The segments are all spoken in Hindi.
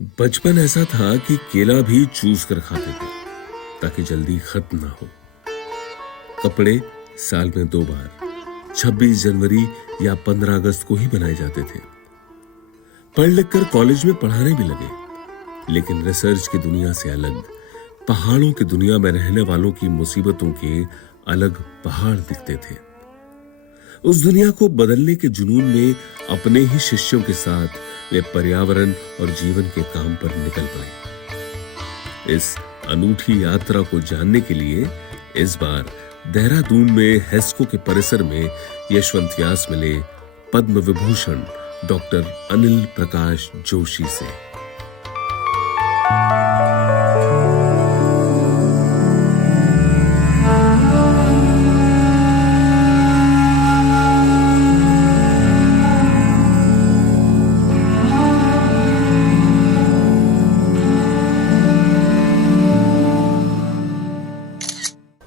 बचपन ऐसा था कि केला भी चूस कर खाते थे ताकि जल्दी खत्म ना हो। कपड़े साल में 2 बार 26 जनवरी या 15 अगस्त को ही बनाए जाते थे। पढ़ लिख कर कॉलेज में पढ़ाने भी लगे, लेकिन रिसर्च की दुनिया से अलग पहाड़ों की दुनिया में रहने वालों की मुसीबतों के अलग पहाड़ दिखते थे। उस दुनिया को बदलने के जुनून में अपने ही शिष्यों के साथ वे पर्यावरण और जीवन के काम पर निकल पड़े। इस अनूठी यात्रा को जानने के लिए इस बार देहरादून में हेस्को के परिसर में यशवंत व्यास मिले पद्म विभूषण डॉक्टर अनिल प्रकाश जोशी से।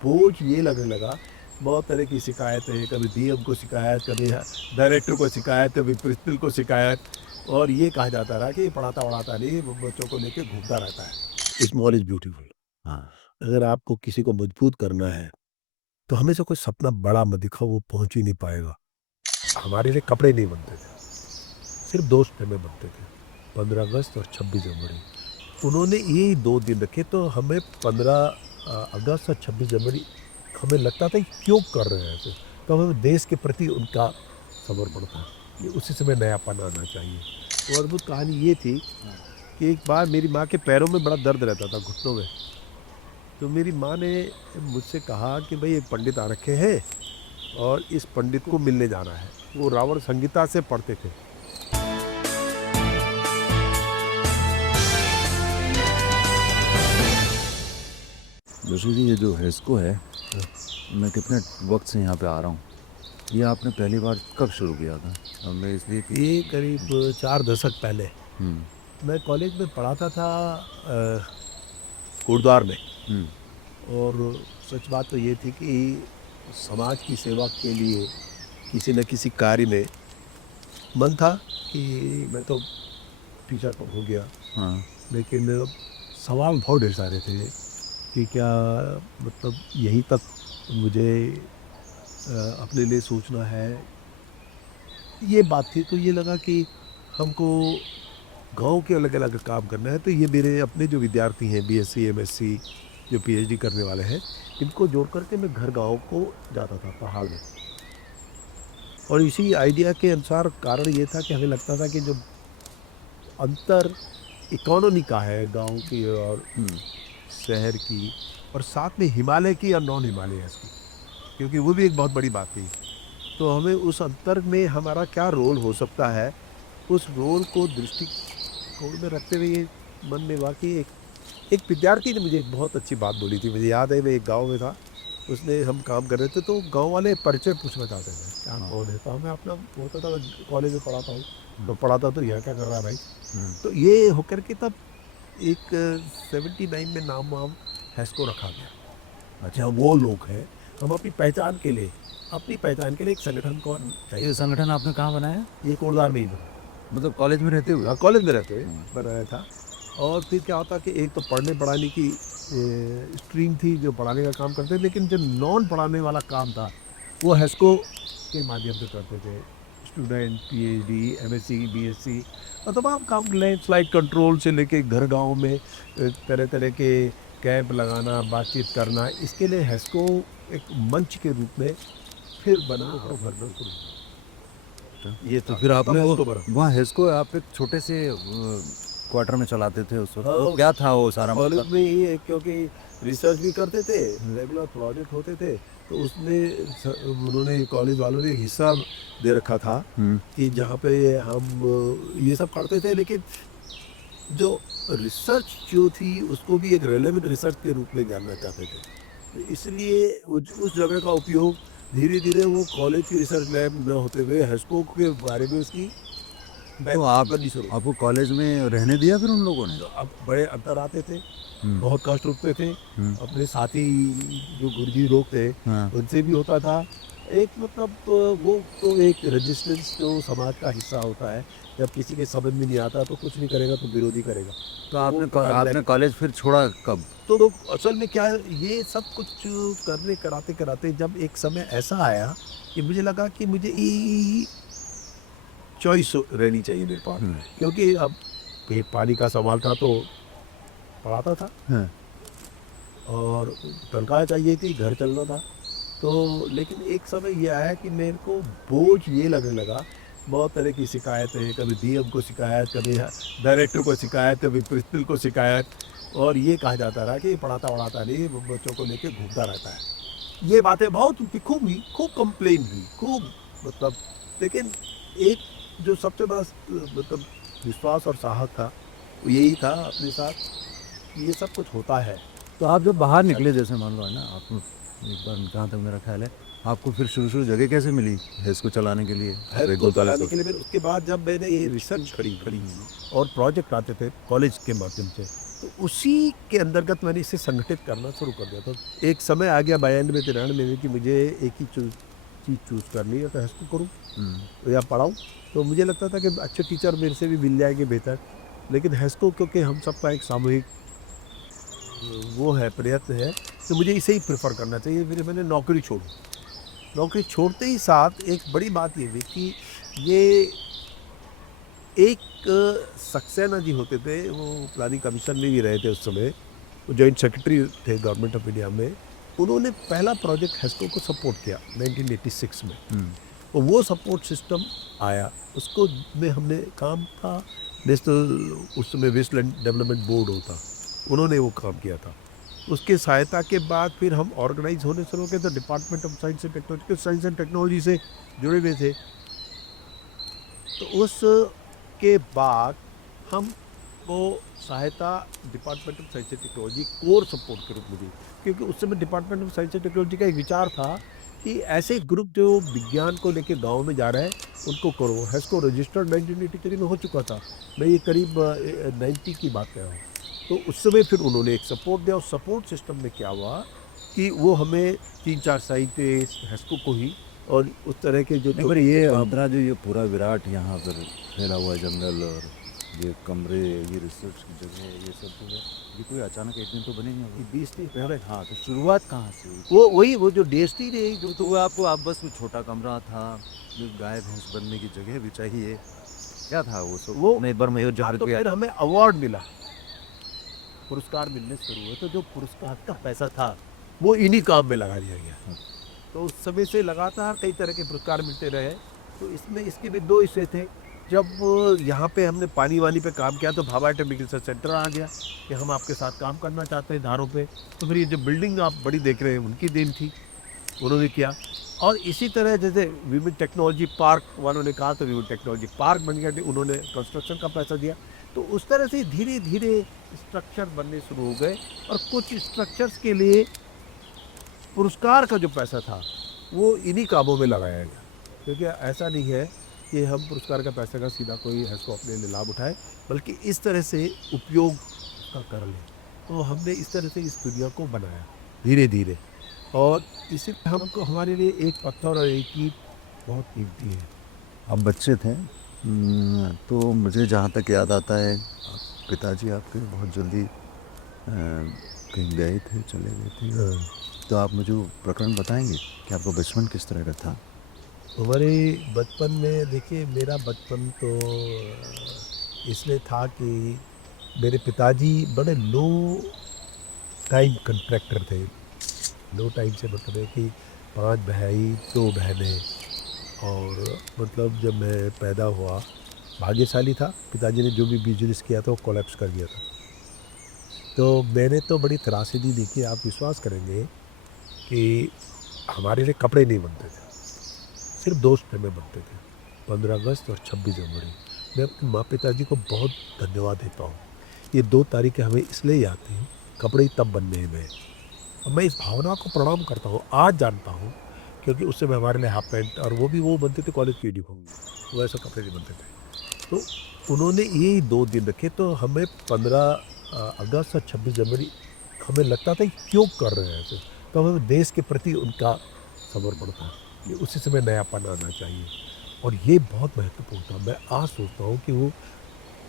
बोझ ये लगने लगा, बहुत तरह की शिकायतें, कभी डीएम को शिकायत, कभी डायरेक्टर को शिकायत, कभी प्रिंसिपल को शिकायत, और ये कहा जाता रहा कि ये पढ़ाता नहीं, वो बच्चों को लेके घूमता रहता है। Small is beautiful. हाँ, अगर आपको किसी को मजबूत करना है तो हमेशा कोई सपना बड़ा मत दिखाओ, वो पहुंच ही नहीं पाएगा। हमारे लिए कपड़े नहीं बनते थे, सिर्फ दोस्त हमें बनते थे, 15 अगस्त और 26 जनवरी। उन्होंने ये 2 दिन रखे, तो हमें 15 अगस्त और 26 जनवरी हमें लगता था कि क्यों कर रहे हैं ऐसे, तो हमें देश के प्रति उनका समर्पण था कि उसी समय नयापन आना चाहिए। तो अद्भुत कहानी ये थी कि एक बार मेरी माँ के पैरों में बड़ा दर्द रहता था, घुटनों में। तो मेरी माँ ने मुझसे कहा कि भाई एक पंडित आ रखे हैं और इस पंडित को मिलने जाना है। वो रावण संगीता से पढ़ते थे। जोशी जी, ये जो हेस्को है, मैं कितने वक्त से यहाँ पे आ रहा हूँ। ये आपने पहली बार कब शुरू किया था? और मैं इसलिए ये करीब 4 दशक पहले हम्म मैं कॉलेज में पढ़ाता था कोटद्वार में। हम्म और सच बात तो ये थी कि समाज की सेवा के लिए किसी न किसी कार्य में मन था कि मैं तो टीचर हो गया, हाँ, लेकिन सवाल बहुत ढेर सारे थे कि क्या मतलब यहीं तक मुझे अपने लिए सोचना है, ये बात थी। तो ये लगा कि हमको गांव के अलग अलग काम करना है। तो ये मेरे अपने जो विद्यार्थी हैं, बीएससी एमएससी, जो पीएचडी करने वाले हैं, इनको जोड़ करके मैं घर गांव को जाता था पहाड़ में। और इसी आइडिया के अनुसार कारण ये था कि हमें लगता था कि जो अंतर इकोनॉमी का है गांव की और शहर की, और साथ में हिमालय की और नॉन हिमालयस की, क्योंकि वो भी एक बहुत बड़ी बात थी। तो हमें उस अंतर में हमारा क्या रोल हो सकता है, उस रोल को दृष्टिकोण में रखते हुए ये मन में वाकई एक विद्यार्थी ने मुझे एक बहुत अच्छी बात बोली थी। मुझे याद है, मैं एक गांव में था, उसने हम काम कर रहे थे, तो गांव वाले परिचय पूछना चाहते थे, क्या कौन है। तो हमें अपना होता था, कॉलेज में पढ़ाता हूँ, तो पढ़ाता तो यहाँ क्या कर रहा है भाई। तो ये होकर के तब एक 79 में नाम वाम हेस्को रखा गया। अच्छा, वो लोग हैं, हम अपनी पहचान के लिए एक संगठन को चाहिए। ये संगठन आपने कहाँ बनाया? ये कोटद्वार में ही बना। मतलब कॉलेज में रहते हुए? कॉलेज में रहते हुए बनाया था। और फिर क्या होता कि एक तो पढ़ने पढ़ाने की स्ट्रीम थी जो पढ़ाने का काम करते थे, लेकिन जो नॉन पढ़ाने वाला काम था वो हेस्को के माध्यम से करते थे। स्टूडेंट पीएचडी एमएससी बीएससी और तमाम काम, लैंडस्लाइड कंट्रोल से लेके घर गांव में तरह तरह के कैंप लगाना, बातचीत करना, इसके लिए हेस्को एक मंच के रूप में फिर बना और भरना शुरू हुआ। ये तो फिर आपने तब वो हेस्को बना। वहाँ हेस्को आप एक छोटे से क्वार्टर में चलाते थे उस वक्त? हाँ, तो क्या था वो सारा कॉलेज मतलब? में ही है, क्योंकि रिसर्च भी करते थे, रेगुलर प्रोजेक्ट होते थे, तो उसमें उन्होंने कॉलेज वालों ने हिस्सा दे रखा था कि जहाँ पे हम ये सब करते थे, लेकिन जो रिसर्च जो थी उसको भी एक रेलेवेंट रिसर्च के रूप में जानना चाहते थे। तो इसलिए उस जगह का उपयोग धीरे धीरे वो कॉलेज की रिसर्च लैब न होते हुए हेस्को के बारे में उसकी तो आपको कॉलेज में रहने दिया फिर उन लोगों ने? तो अब बड़े अंतर आते थे, बहुत कष्ट उठते थे। अपने साथी जो गुरुजी लोग थे हाँ। उनसे भी होता था। एक मतलब वो तो एक रेजिस्टेंस जो समाज का हिस्सा होता है, जब किसी के समझ में नहीं आता तो कुछ नहीं करेगा तो विरोधी करेगा। तो आपने वो आपने कॉलेज फिर छोड़ा कब? तो असल में क्या है, ये सब कुछ करने कराते कराते जब एक समय ऐसा आया कि मुझे लगा कि मुझे चॉइस रहनी चाहिए मेरे पास, क्योंकि अब पेट पानी का सवाल था तो पढ़ाता था हाँ। और तनख्वाह चाहिए थी, घर चलना था। तो लेकिन एक समय ये आया कि मेरे को बोझ ये लगने लगा, बहुत तरह की शिकायतें, कभी डीएम को शिकायत, कभी डायरेक्टर को शिकायत, कभी प्रिंसिपल को शिकायत, और ये कहा जाता रहा कि ये पढ़ाता वढ़ाता नहीं, वो बच्चों को लेके घूमता रहता है। ये बातें बहुत उनकी खूब हुई, खूब कंप्लेन हुई, खूब मतलब। लेकिन एक जो सबसे बड़ा मतलब विश्वास और साहस था वो यही था अपने साथ कि ये सब कुछ होता है। तो आप जब बाहर निकले, जैसे मान लो है ना, आपको एक बार, जहाँ तक मेरा ख्याल है, आपको फिर शुरू जगह कैसे मिली इसको चलाने के लिए? हेल्थ को चलाने के लिए फिर उसके बाद जब मैंने ये रिसर्च खड़ी और प्रोजेक्ट आते थे कॉलेज के माध्यम से, तो उसी के अंतर्गत मैंने इसे संगठित करना शुरू कर दिया। तो एक समय आ गया 92-93 में कि मुझे एक ही चीज़ चूज़ करनी है, तो हेस्को करूँ या पढ़ाऊँ। तो मुझे लगता था कि अच्छे टीचर मेरे से भी मिल जाएंगे बेहतर, लेकिन हेस्को क्योंकि हम सबका एक सामूहिक वो है, प्रयत्न है, तो मुझे इसे ही प्रेफर करना चाहिए। फिर मैंने नौकरी छोड़ी। नौकरी छोड़ते ही साथ एक बड़ी बात ये हुई कि ये एक सक्सेना जी होते थे, वो प्लानिंग कमीशन में भी रहे थे उस समय, वो जॉइंट सेक्रेटरी थे गवर्नमेंट ऑफ इंडिया में। उन्होंने पहला प्रोजेक्ट हेस्को को सपोर्ट किया 1986 में। तो वो सपोर्ट सिस्टम आया, उसको में हमने काम था, नेशनल उस समय वेस्टलैंड डेवलपमेंट बोर्ड होता, उन्होंने वो काम किया था। उसके सहायता के बाद फिर हम ऑर्गेनाइज होने शुरू हो गए, तो department of science and technology, science and technology से जुड़े हुए थे। तो उसके बाद हम वो सहायता department of science and technology core support के रूप में दी, क्योंकि उस समय department of science and technology का एक विचार था कि ऐसे ग्रुप जो विज्ञान को लेकर गांव में जा रहे हैं उनको करो। हेस्को रजिस्टर्ड 1983 में हो चुका था, मैं ये करीब 90 की बात कर रहा हूँ। तो उस समय फिर उन्होंने एक सपोर्ट दिया, और सपोर्ट सिस्टम में क्या हुआ कि वो हमें 3-4 साइंटिस्ट हेस्को को ही, और उस तरह के जो पर ये अपना जो ये पूरा विराट यहाँ पर फैला हुआ जंगल और ये कमरे, ये रिसर्च की जगह, ये सब जो है, ये कोई अचानक एक दिन तो बने नहीं होगी। 20-30 पहले हाँ, तो शुरुआत कहाँ से हुई? वो जो डेस्टी रही जो, तो वो आपको, आप बस छोटा कमरा था, जो गाय भैंस बनने की जगह भी चाहिए, क्या था वो सब? वो मैं एक बार मयूर जहाँ तो फिर हमें अवार्ड मिला, पुरस्कार मिलने शुरू हुए, तो जो पुरस्कार का पैसा था वो इन्हीं काम में लगा दिया गया। तो उस समय से लगातार कई तरह के पुरस्कार मिलते रहे। तो इसमें इसके भी दो हिस्से थे। जब यहाँ पे हमने पानी वानी पे काम किया तो भाभा टेक्निकल रिसर्च सेंटर आ गया कि हम आपके साथ काम करना चाहते हैं धारों पे। तो फिर ये जो बिल्डिंग आप बड़ी देख रहे हैं उनकी देन थी, उन्होंने किया। और इसी तरह जैसे विविध टेक्नोलॉजी पार्क वालों ने कहा तो विविध टेक्नोलॉजी पार्क बन गया, उन्होंने कंस्ट्रक्शन का पैसा दिया। तो उस तरह से धीरे धीरे स्ट्रक्चर बनने शुरू हो गए, और कुछ स्ट्रक्चर्स के लिए पुरस्कार का जो पैसा था वो इन्हीं कामों में लगाया गया, क्योंकि ऐसा नहीं है कि हम पुरस्कार का पैसे का सीधा कोई हेस्को अपने लिए लाभ उठाए, बल्कि इस तरह से उपयोग का कर ले। तो हमने इस तरह से इस दुनिया को बनाया धीरे धीरे, और इसी हमको हमारे लिए एक पत्थर और एक ईंट बहुत कीमती है। आप बच्चे थे तो मुझे जहाँ तक याद आता है, पिताजी आपके बहुत जल्दी कहीं गए थे, चले गए थे। तो आप मुझे वो प्रकरण बताएंगे कि आपका बचपन किस तरह का था? हमारे बचपन में देखिए, मेरा बचपन तो इसलिए था कि मेरे पिताजी बड़े लो टाइम कॉन्ट्रैक्टर थे। लो टाइम से मतलब है कि 5 भाई 2 बहनें, और मतलब जब मैं पैदा हुआ, भाग्यशाली था, पिताजी ने जो भी बिजनेस किया था वो कोलैप्स कर दिया था। तो मैंने तो बड़ी त्रासदी देखी, आप विश्वास करेंगे कि हमारे लिए कपड़े नहीं बनते थे, सिर्फ 2 में बनते थे, 15 अगस्त और 26 जनवरी। मैं अपने माँ पिताजी को बहुत धन्यवाद देता हूँ। ये 2 तारीखें हमें इसलिए याद थी, कपड़े तब बनने में, और मैं इस भावना को प्रणाम करता हूँ, आज जानता हूँ, क्योंकि उस समय हमारे लिए हाफ पैंट, और वो भी वो बनते थे कॉलेज की यूनिफॉर्म, वो ऐसे कपड़े नहीं बनते थे। तो उन्होंने ये 2 दिन रखे, तो हमें 15 अगस्त और 26 जनवरी हमें लगता था कि क्यों कर रहे हैं ऐसे, तो हमें देश के प्रति उनका समर्पण था कि उसी समय नयापन आना चाहिए। और ये बहुत महत्वपूर्ण था। मैं आज सोचता हूँ कि वो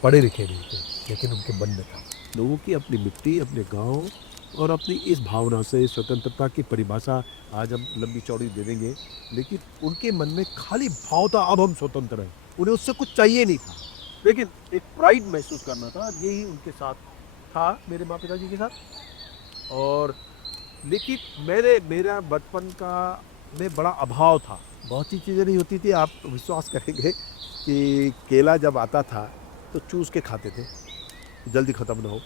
पढ़े लिखे नहीं थे, लेकिन उनके मन में था लोगों की अपनी मिट्टी, अपने गांव और अपनी इस भावना से स्वतंत्रता की परिभाषा आज हम लंबी चौड़ी दे देंगे, लेकिन उनके मन में खाली भाव था अब हम स्वतंत्र हैं। उन्हें उससे कुछ चाहिए नहीं था, लेकिन एक प्राइड महसूस करना था। यही उनके साथ था, मेरे माँ पिताजी के साथ। और लेकिन मेरा बचपन का में बड़ा अभाव था, बहुत सी चीज़ें नहीं होती थी। आप विश्वास करेंगे कि केला जब आता था तो चूस के खाते थे, जल्दी ख़त्म ना हो।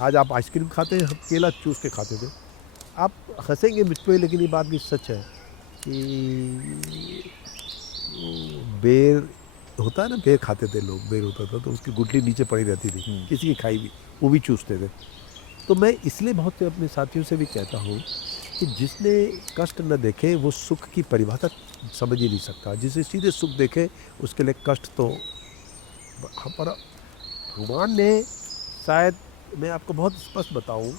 आज आप आइसक्रीम खाते हैं, हम केला चूस के खाते थे। आप हंसेंगे मुझ पे, लेकिन ये बात भी सच है कि बेर होता है ना, बेर खाते थे लोग, बेर होता था तो उसकी गुठली नीचे पड़ी रहती थी, किसी की खाई भी, वो भी चूसते थे। तो मैं इसलिए बहुत से अपने साथियों से भी कहता हूँ कि जिसने कष्ट न देखे वो सुख की परिभाषा समझ ही नहीं सकता। जिसे सीधे सुख देखे उसके लिए कष्ट तो पर भगवान ने शायद, मैं आपको बहुत स्पष्ट बताऊं,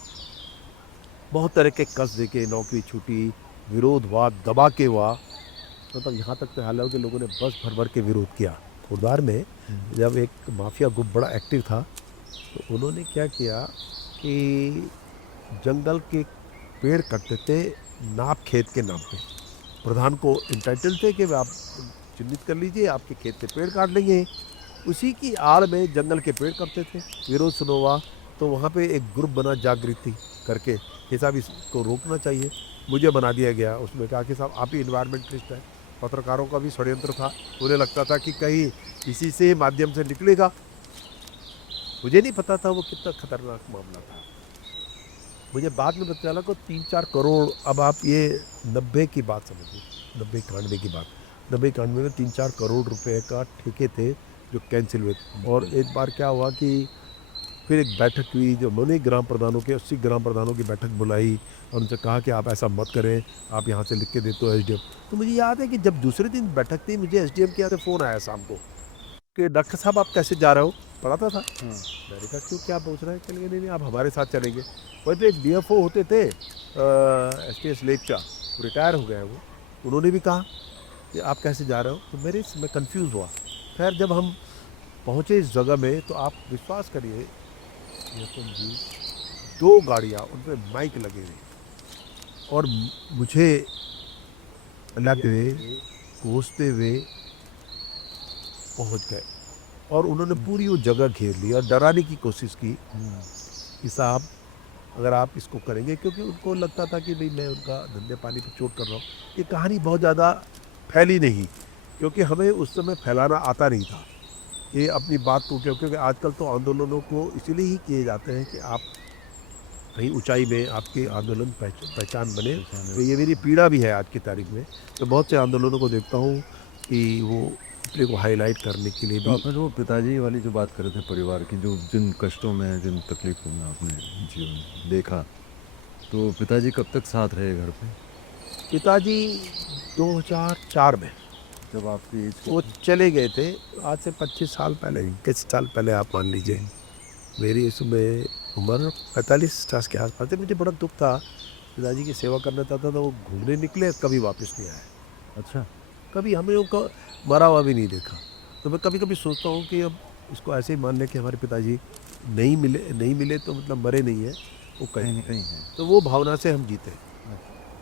बहुत तरह के कष्ट देके नौकरी छूटी, विरोध हुआ, दबा के हुआ, मतलब यहाँ तक तो हाल है कि लोगों ने बस भर भर के विरोध किया। खुरदार में जब एक माफिया ग्रुप बड़ा एक्टिव था तो उन्होंने क्या किया कि जंगल के पेड़ कटते थे नाप खेत के नाम पे। प्रधान को इंटाइटल थे कि आप चिन्हित कर लीजिए, आपके खेत से पेड़ काट लेंगे। उसी की आड़ में जंगल के पेड़ कटते थे। विरोध सुना हुआ तो वहाँ पे एक ग्रुप बना जागृति करके कि साहब इसको रोकना चाहिए। मुझे बना दिया गया, उसमें कहा कि साहब आप ही इन्वायरमेंटलिस्ट हैं। पत्रकारों का भी षड्यंत्र था, उन्हें लगता था कि कहीं किसी से माध्यम से निकलेगा। मुझे नहीं पता था वो कितना खतरनाक मामला था। मुझे बाद में पता चला को 3-4 करोड़, अब आप ये 90 की बात समझिए, 90-91 की बात, 90-91 में 3-4 करोड़ रुपए का ठेके थे जो कैंसिल हुए। और एक बार क्या हुआ कि फिर एक बैठक हुई, जो मैंने ग्राम प्रधानों के 80 ग्राम प्रधानों की बैठक बुलाई और उनसे कहा कि आप ऐसा मत करें, आप यहाँ से लिख के देते हो एसडीएम। तो मुझे याद है कि जब दूसरे दिन बैठक थी, मुझे एसडीएम के यहाँ से फ़ोन आया शाम को कि डॉक्टर साहब आप कैसे जा रहे हो, पढ़ाता था। मैंने कहा क्यों, क्या पूछ रहे हैं? चलेंगे? नहीं, आप हमारे साथ चलेंगे। वही तो एक डीएफओ होते थे एसटीएस लेपचा, रिटायर हो गए वो, उन्होंने भी कहा कि आप कैसे जा रहे हो। तो मैं कंफ्यूज हुआ। खैर जब हम पहुँचे इस जगह में तो आप विश्वास करिए जी, 2 गाड़ियाँ, उन पर माइक लगे हुए और मुझे लगते हुए कोसते हुए पहुँच गए और उन्होंने पूरी वो जगह घेर ली और डराने की कोशिश की कि साहब अगर आप इसको करेंगे, क्योंकि उनको लगता था कि भाई मैं उनका धंधे पानी पर चोट कर रहा हूँ। ये कहानी बहुत ज़्यादा फैली नहीं, क्योंकि हमें उस समय फैलाना आता नहीं था ये अपनी बात को, क्योंकि आजकल तो आंदोलनों को इसीलिए ही किए जाते हैं कि आप कहीं ऊंचाई में आपके आंदोलन पहचान बने। तो ये मेरी पीड़ा भी है आज की तारीख में। तो बहुत से आंदोलनों को देखता हूँ कि वो अपने को हाईलाइट करने के लिए तो भी। आपने जो पिताजी वाली जो बात कर रहे थे परिवार की, जो जिन कष्टों में, जिन तकलीफों में आपने जीवन में देखा, तो पिताजी कब तक साथ रहे घर पे? पिताजी 2004 में जब आपकी एज वो चले गए थे, आज से 25 साल पहले, 21 साल पहले आप मान लीजिए। मेरी इसमें उम्र 45-50 के आसपास थी। मुझे बड़ा दुख था, पिताजी की सेवा करना चाहता था। वो घूमने निकले, कभी वापस नहीं आए। अच्छा, कभी हमने उनको मरा हुआ भी नहीं देखा। तो मैं कभी कभी सोचता हूँ कि अब इसको ऐसे ही मान लें कि हमारे पिताजी नहीं मिले तो मतलब मरे नहीं है, वो कहीं कहीं ना कहीं है। तो वो भावना से हम जीते।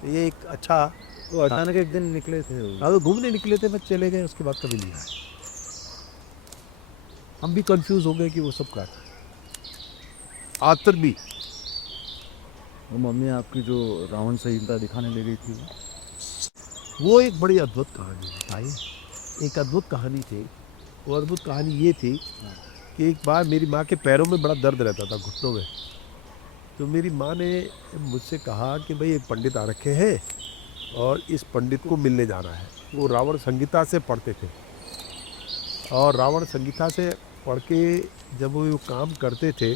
ये एक अच्छा, तो अचानक एक दिन निकले थे वो। अगर घूमने निकले थे, बस चले गए, उसके बाद कभी नहीं आए। हम भी कंफ्यूज हो गए कि वो सब क्या था, आज तक भी। वो मम्मी आपकी जो रावण संहिता दिखाने ले गई थी वो एक बड़ी अद्भुत कहानी है भाई, एक अद्भुत कहानी थी। वो अद्भुत कहानी ये थी कि एक बार मेरी माँ के पैरों में बड़ा दर्द रहता था, घुटनों में। तो मेरी माँ ने मुझसे कहा कि भाई एक पंडित आ रखे हैं और इस पंडित को मिलने जाना है। वो रावण संहिता से पढ़ते थे और रावण संहिता से पढ़ के जब वो काम करते थे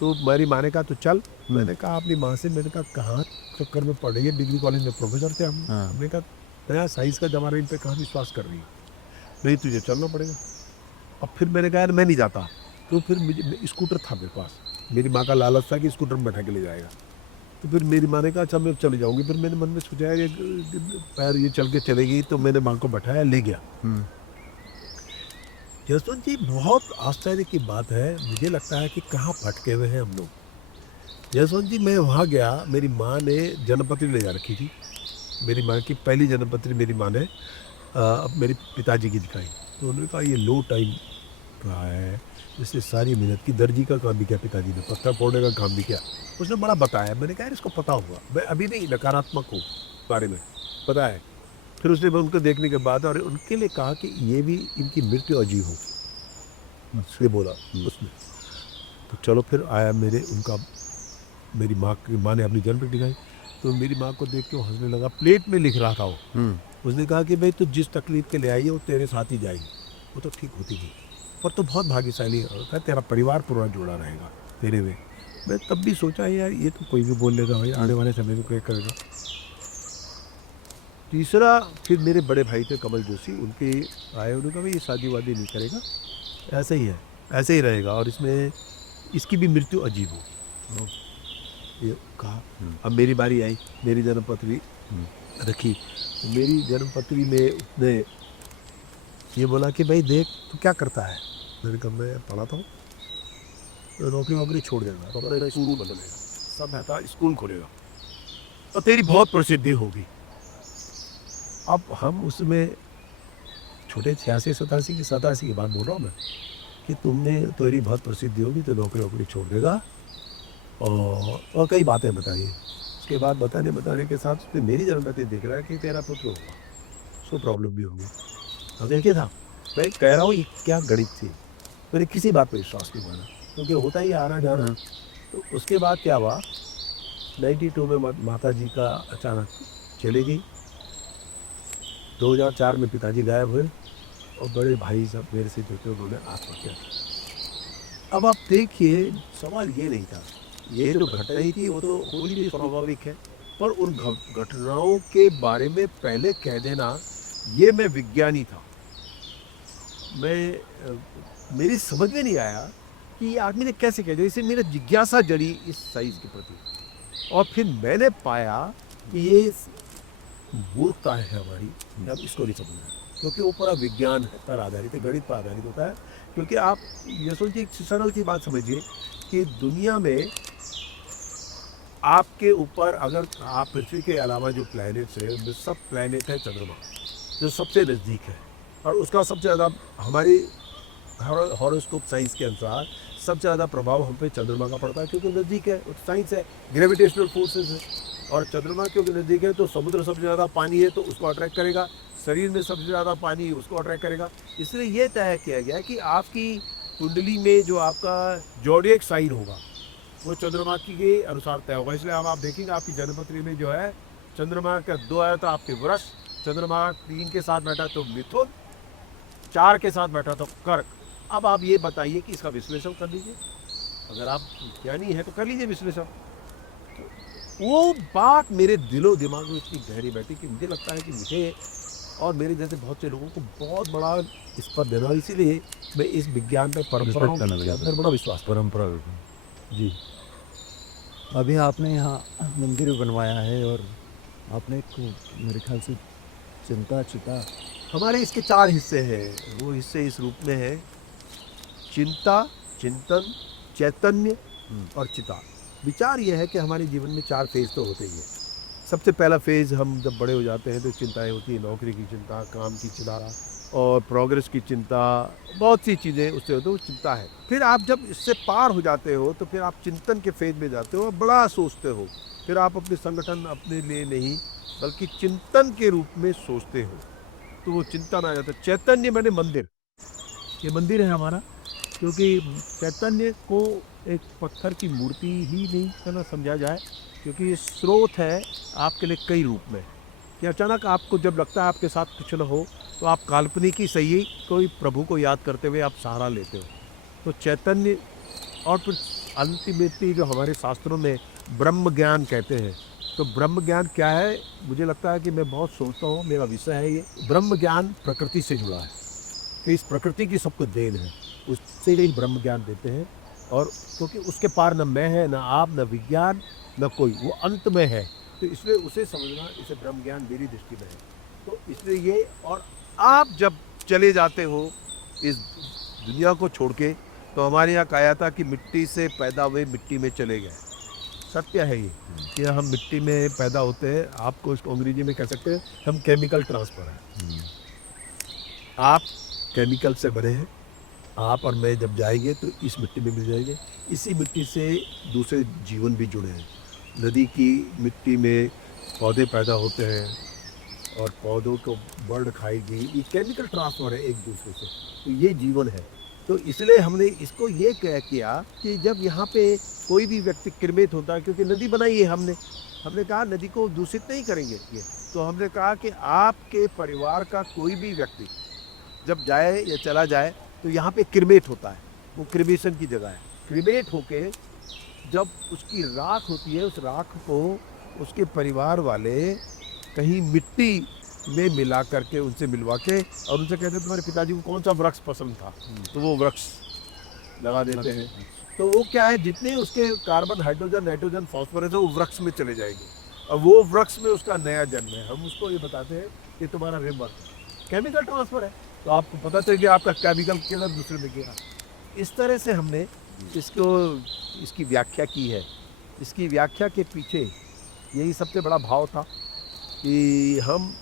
तो मेरी माँ ने कहा तो चल। मैंने कहा अपनी माँ से, मैंने कहा कहाँ चक्कर में पढ़ रही है, डिग्री कॉलेज में प्रोफेसर थे हम। हाँ। हमने कहा नया साइंस का जमाना, इन पे कहाँ विश्वास कर रही है, नहीं तुझे चलना पड़ेगा। अब फिर मैंने कहा यार मैं नहीं जाता। तो फिर मुझे स्कूटर था मेरे पास, मेरी माँ का लालच था कि स्कूटर में बैठा के ले जाएगा। तो फिर मेरी माँ ने कहा अच्छा मैं चले जाऊँगी। फिर मैंने मन में सोचा यार ये पैर ये चल के चलेगी, तो मैंने माँ को बैठाया, ले गया। जसवंत जी, बहुत आश्चर्य की बात है, मुझे लगता है कि कहाँ भटके हुए हैं हम लोग। जसवंत जी, मैं वहाँ गया, मेरी माँ ने जन्मपत्री ले जा रखी थी। मेरी माँ की पहली जन्मपत्री मेरी माँ ने मेरे पिताजी की दिखाई। तो उन्होंने कहा ये लो टाइम रहा है, इसने सारी मेहनत की, दर्जी का काम भी किया पिताजी ने, पत्थर फोड़ने का काम भी किया। उसने बड़ा बताया, मैंने कहा यार इसको पता होगा, मैं अभी नहीं नकारात्मक हूँ बारे में, पता है। फिर उसने उनको देखने के बाद और उनके लिए कहा कि ये भी इनकी मृत्यु अजीब हो, ये बोला उसने। तो चलो फिर आया मेरी माँ ने अपनी जन्मपत्री दिखाई, तो मेरी माँ को देख के वो हंसने लगा। प्लेट में लिख रहा था वो। उसने कहा कि भाई तू जिस तकलीफ के लिए आई है वो तेरे साथ ही जाएगी, वो तो ठीक होती गई, पर तू बहुत भाग्यशाली है, तेरा परिवार पूरा जुड़ा रहेगा तेरे में। मैं तब भी सोचा यार ये तो कोई भी बोल लेगा भाई, आने वाले समय में कोई करेगा। तीसरा, फिर मेरे बड़े भाई थे कमल जोशी, उनके आए, उन्होंने कहा भाई ये शादी वादी नहीं करेगा, ऐसे ही है, ऐसे ही रहेगा, और इसमें इसकी भी मृत्यु अजीब हो, ये कहा। अब मेरी बारी आई, मेरी जन्मपत्री रखी। मेरी जन्मपत्री में उसने ये बोला कि भाई देख तू क्या करता है। मैंने कहा मैं पढ़ाता हूँ, तो नौकरी वोकरी छोड़ देगा, तो मेरा स्कूल बदलेगा, सब है स्कूल खोलेगा, तो तेरी बहुत प्रसिद्धि होगी। अब हम उसमें छोटे 86 87 की बात बोल रहा हूँ मैं, कि तेरी बहुत प्रसिद्धि होगी, तो नौकरी वोकरी छोड़ देगा, और कई बातें बताई। उसके बाद बताने के साथ उसने मेरी जन्मपत्री देख रहा है कि तेरा पुत्र होगा, उसको प्रॉब्लम भी होगी। अब देखिए था, मैं कह रहा हूँ ये क्या गणित थी, मैंने किसी बात पर विश्वास नहीं माना, क्योंकि होता ही आना जाना। तो उसके बाद क्या हुआ, 92 में माता जी का अचानक चली गई। 2004 में पिताजी गायब हुए, और बड़े भाई सब मेरे से जो थे उन्होंने आत्महत्या की। अब आप देखिए, सवाल ये नहीं था, ये जो घटना ही थी वो तो होनी भी स्वाभाविक है, पर उन घटनाओं के बारे में पहले कह देना, ये मैं विज्ञानी था, मेरी समझ में नहीं आया कि ये आदमी ने कैसे कह दिया। इसे मेरा जिज्ञासा जड़ी इस साइज के प्रति, और फिर मैंने पाया कि ये मूर्खता है हमारी, अब इसको नहीं समझना, क्योंकि वो पूरा विज्ञान पर आधारित है, गणित पर आधारित होता है। क्योंकि आप यशवंत जी एक सरल सी बात समझिए कि दुनिया में आपके ऊपर, अगर आप पृथ्वी के अलावा जो प्लैनेट्स है उनमें सब प्लैनेट है चंद्रमा, जो सबसे नज़दीक है, और उसका सबसे ज़्यादा हमारी हॉरोस्कोप साइंस के अनुसार सबसे ज़्यादा प्रभाव हम पे चंद्रमा का पड़ता है, क्योंकि नज़दीक है, साइंस है, ग्रेविटेशनल फोर्सेस है। और चंद्रमा क्योंकि नज़दीक है, तो समुद्र सबसे ज़्यादा पानी है, तो उसको अट्रैक्ट करेगा, शरीर में सबसे ज़्यादा पानी है, उसको अट्रैक्ट करेगा। इसलिए ये तय किया गया कि आपकी कुंडली में जो आपका ज़ोडिएक साइन होगा वो चंद्रमा के अनुसार तय होगा। इसलिए अब आप देखेंगे आपकी जन्मपत्री में जो है चंद्रमा का 2 आया तो आपके वृष, चंद्रमा 3 के साथ बैठा तो मिथुन, 4 के साथ बैठा तो कर्क। अब आप ये बताइए कि इसका विश्लेषण कर लीजिए, अगर आप ज्ञानी हैं तो कर लीजिए विश्लेषण। वो बात मेरे दिलो दिमाग में इतनी गहरी बैठी कि मुझे लगता है कि मुझे और मेरे जैसे बहुत से लोगों को बहुत बड़ा इस पर देना, इसीलिए मैं इस विज्ञान में परंपरा बड़ा विश्वास, परंपरा जी। अभी आपने यहाँ मंदिर बनवाया है, और आपने एक मेरे ख्याल से चिता, हमारे इसके 4 हिस्से हैं। वो हिस्से इस रूप में है: चिंता, चिंतन, चैतन्य और चिता। विचार यह है कि हमारे जीवन में 4 फेज तो होते ही हैं। सबसे पहला फेज, हम जब बड़े हो जाते हैं तो चिंताएं होती है, नौकरी की चिंता, काम की चिंता और प्रोग्रेस की चिंता, बहुत सी चीज़ें उससे होती है, वो चिंता है। फिर आप जब इससे पार हो जाते हो तो फिर आप चिंतन के फेज में जाते हो, बड़ा सोचते हो। फिर आप अपने संगठन अपने लिए नहीं बल्कि चिंतन के रूप में सोचते हो, तो वो चिंतन आ जाता है। चैतन्य मैंने मंदिर, ये मंदिर है हमारा, क्योंकि चैतन्य को एक पत्थर की मूर्ति ही नहीं करना समझा जाए, क्योंकि ये स्रोत है आपके लिए कई रूप में, कि अचानक आपको जब लगता है आपके साथ कुछ न हो तो आप काल्पनिक ही सही कोई प्रभु को याद करते हुए आप सहारा लेते हो। तो चैतन्य, और फिर अल्टीमेटली जो हमारे शास्त्रों में ब्रह्म ज्ञान कहते हैं, तो ब्रह्म ज्ञान क्या है, मुझे लगता है कि मैं बहुत सोचता हूँ, मेरा विषय है ये। ब्रह्म ज्ञान प्रकृति से जुड़ा है, कि इस प्रकृति की सबको देन है, उससे ही ब्रह्म ज्ञान देते हैं। और क्योंकि उसके पार न मैं है, न आप, न विज्ञान, न कोई, वो अंत में है। तो इसलिए उसे समझना, इसे ब्रह्म ज्ञान मेरी दृष्टि में है। तो इसलिए ये, और आप जब चले जाते हो इस दुनिया को छोड़ के, तो हमारे यहाँ कहा था कि मिट्टी से पैदा हुए मिट्टी में चले गए। सत्य है ये कि हम मिट्टी में पैदा होते हैं। आपको इसको अंग्रेजी में कह सकते हैं हम केमिकल ट्रांसफर है। आप केमिकल से बने हैं। आप और मैं जब जाएंगे तो इस मिट्टी में मिल जाएंगे। इसी मिट्टी से दूसरे जीवन भी जुड़े हैं। नदी की मिट्टी में पौधे पैदा होते हैं और पौधों को बर्ड खाएगी। ये केमिकल ट्रांसफर है एक दूसरे से, तो ये जीवन है। तो इसलिए हमने इसको ये किया कि जब यहाँ पे कोई भी व्यक्ति क्रिमित होता है, क्योंकि नदी बनाई है हमने कहा नदी को दूषित नहीं करेंगे ये। तो हमने कहा कि आपके परिवार का कोई भी व्यक्ति जब जाए या चला जाए तो यहाँ पे क्रिमेट होता है, वो क्रिमेशन की जगह है। क्रिमेट होके जब उसकी राख होती है, उस राख को उसके परिवार वाले कहीं मिट्टी में मिला करके उनसे मिलवा के और उनसे कहते हैं तुम्हारे पिताजी को कौन सा वृक्ष पसंद था, तो वो वृक्ष लगा देते हैं। तो वो क्या है, जितने उसके कार्बन, हाइड्रोजन, नाइट्रोजन, फास्फोरस है वो वृक्ष में चले जाएंगे और वो वृक्ष में उसका नया जन्म है। हम उसको ये बताते हैं कि तुम्हारा रिवर्स केमिकल ट्रांसफर है। तो आपको पता चल गया आपका केमिकल किधर दूसरे में गया। इस तरह से हमने इसको, इसकी व्याख्या की है। इसकी व्याख्या के पीछे यही सबसे बड़ा भाव था कि हम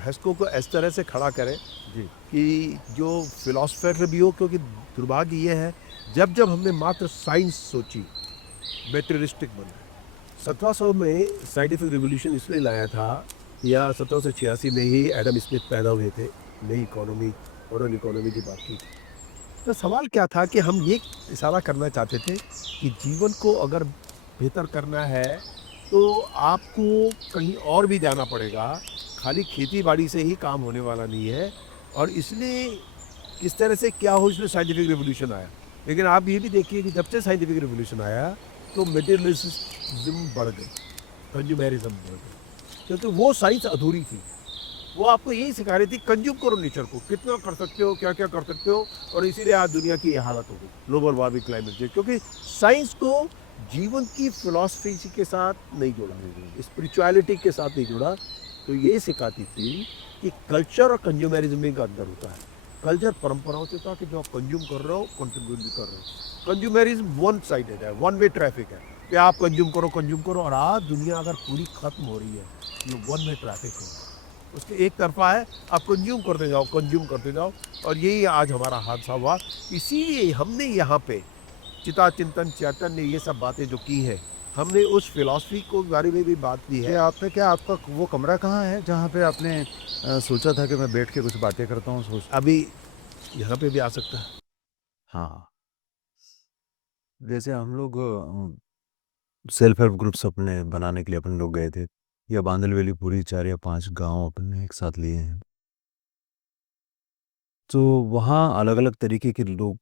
हेस्को को इस तरह से खड़ा करें जी। कि जो फिलोसफर भी हो, क्योंकि दुर्भाग्य ये है जब जब हमने मात्र साइंस सोची, मेटेरियलिस्टिक बना। 1700 में साइंटिफिक रिवोल्यूशन इसलिए लाया था, या 1786 में ही एडम स्मिथ पैदा हुए थे, नई इकोनॉमी, मॉडर्न इकोनॉमी की बात की। तो सवाल क्या था कि हम ये इशारा करना चाहते थे कि जीवन को अगर बेहतर करना है तो आपको कहीं और भी जाना पड़ेगा, खाली खेती बाड़ी से ही काम होने वाला नहीं है। और इसलिए किस तरह से क्या हो, इसलिए साइंटिफिक रिवोल्यूशन आया। लेकिन आप ये भी देखिए कि जब से साइंटिफिक रिवोल्यूशन आया तो मटेरियलिज्म बढ़ गई, कंज्यूमरिज्म बढ़ गई, क्योंकि वो साइंस अधूरी थी। वो आपको यही सिखा रही थी कंज्यूम करो नेचर को, कितना कर सकते हो, क्या क्या कर सकते हो। और इसीलिए आज दुनिया की ये हालत हो गई, ग्लोबल वार्मिंग, क्लाइमेट चेंज, क्योंकि साइंस को जीवन की फिलॉसफी के साथ नहीं जोड़ा, स्पिरिचुअलिटी के साथ नहीं जोड़ा। तो ये सिखाती थी कि कल्चर और कंज्यूमरिज्म का अंदर होता है। कल्चर परंपराओं से था कि जो आप कंज्यूम कर रहे हो कंट्रीब्यूट भी कर रहे हो। कंज्यूमरिज्म वन साइडेड है, वन वे ट्रैफिक है कि आप कंज्यूम करो। और आज दुनिया अगर पूरी खत्म हो रही है, ये वन वे ट्रैफिक है, उसके एक तरफा है, आप कंज्यूम करते जाओ। और यही आज हमारा हादसा हुआ। इसीलिए हमने यहाँ पे चिता चिंतन चैतन्य ये सब बातें जो की हैं, हमने उस फिलॉसफी को बारे में भी बात की है। ये आपने क्या, आपका वो कमरा कहाँ है जहाँ पे आपने सोचा था कि मैं बैठ के कुछ बातें करता हूँ? अभी यहाँ पे भी आ सकता है। हाँ, जैसे हम लोग सेल्फ हेल्प ग्रुप्स अपने बनाने के लिए अपन लोग गए थे, या बांदल वैली पूरी 4 या 5 गांव अपने एक साथ लिए हैं। तो वहाँ अलग अलग तरीके के लोग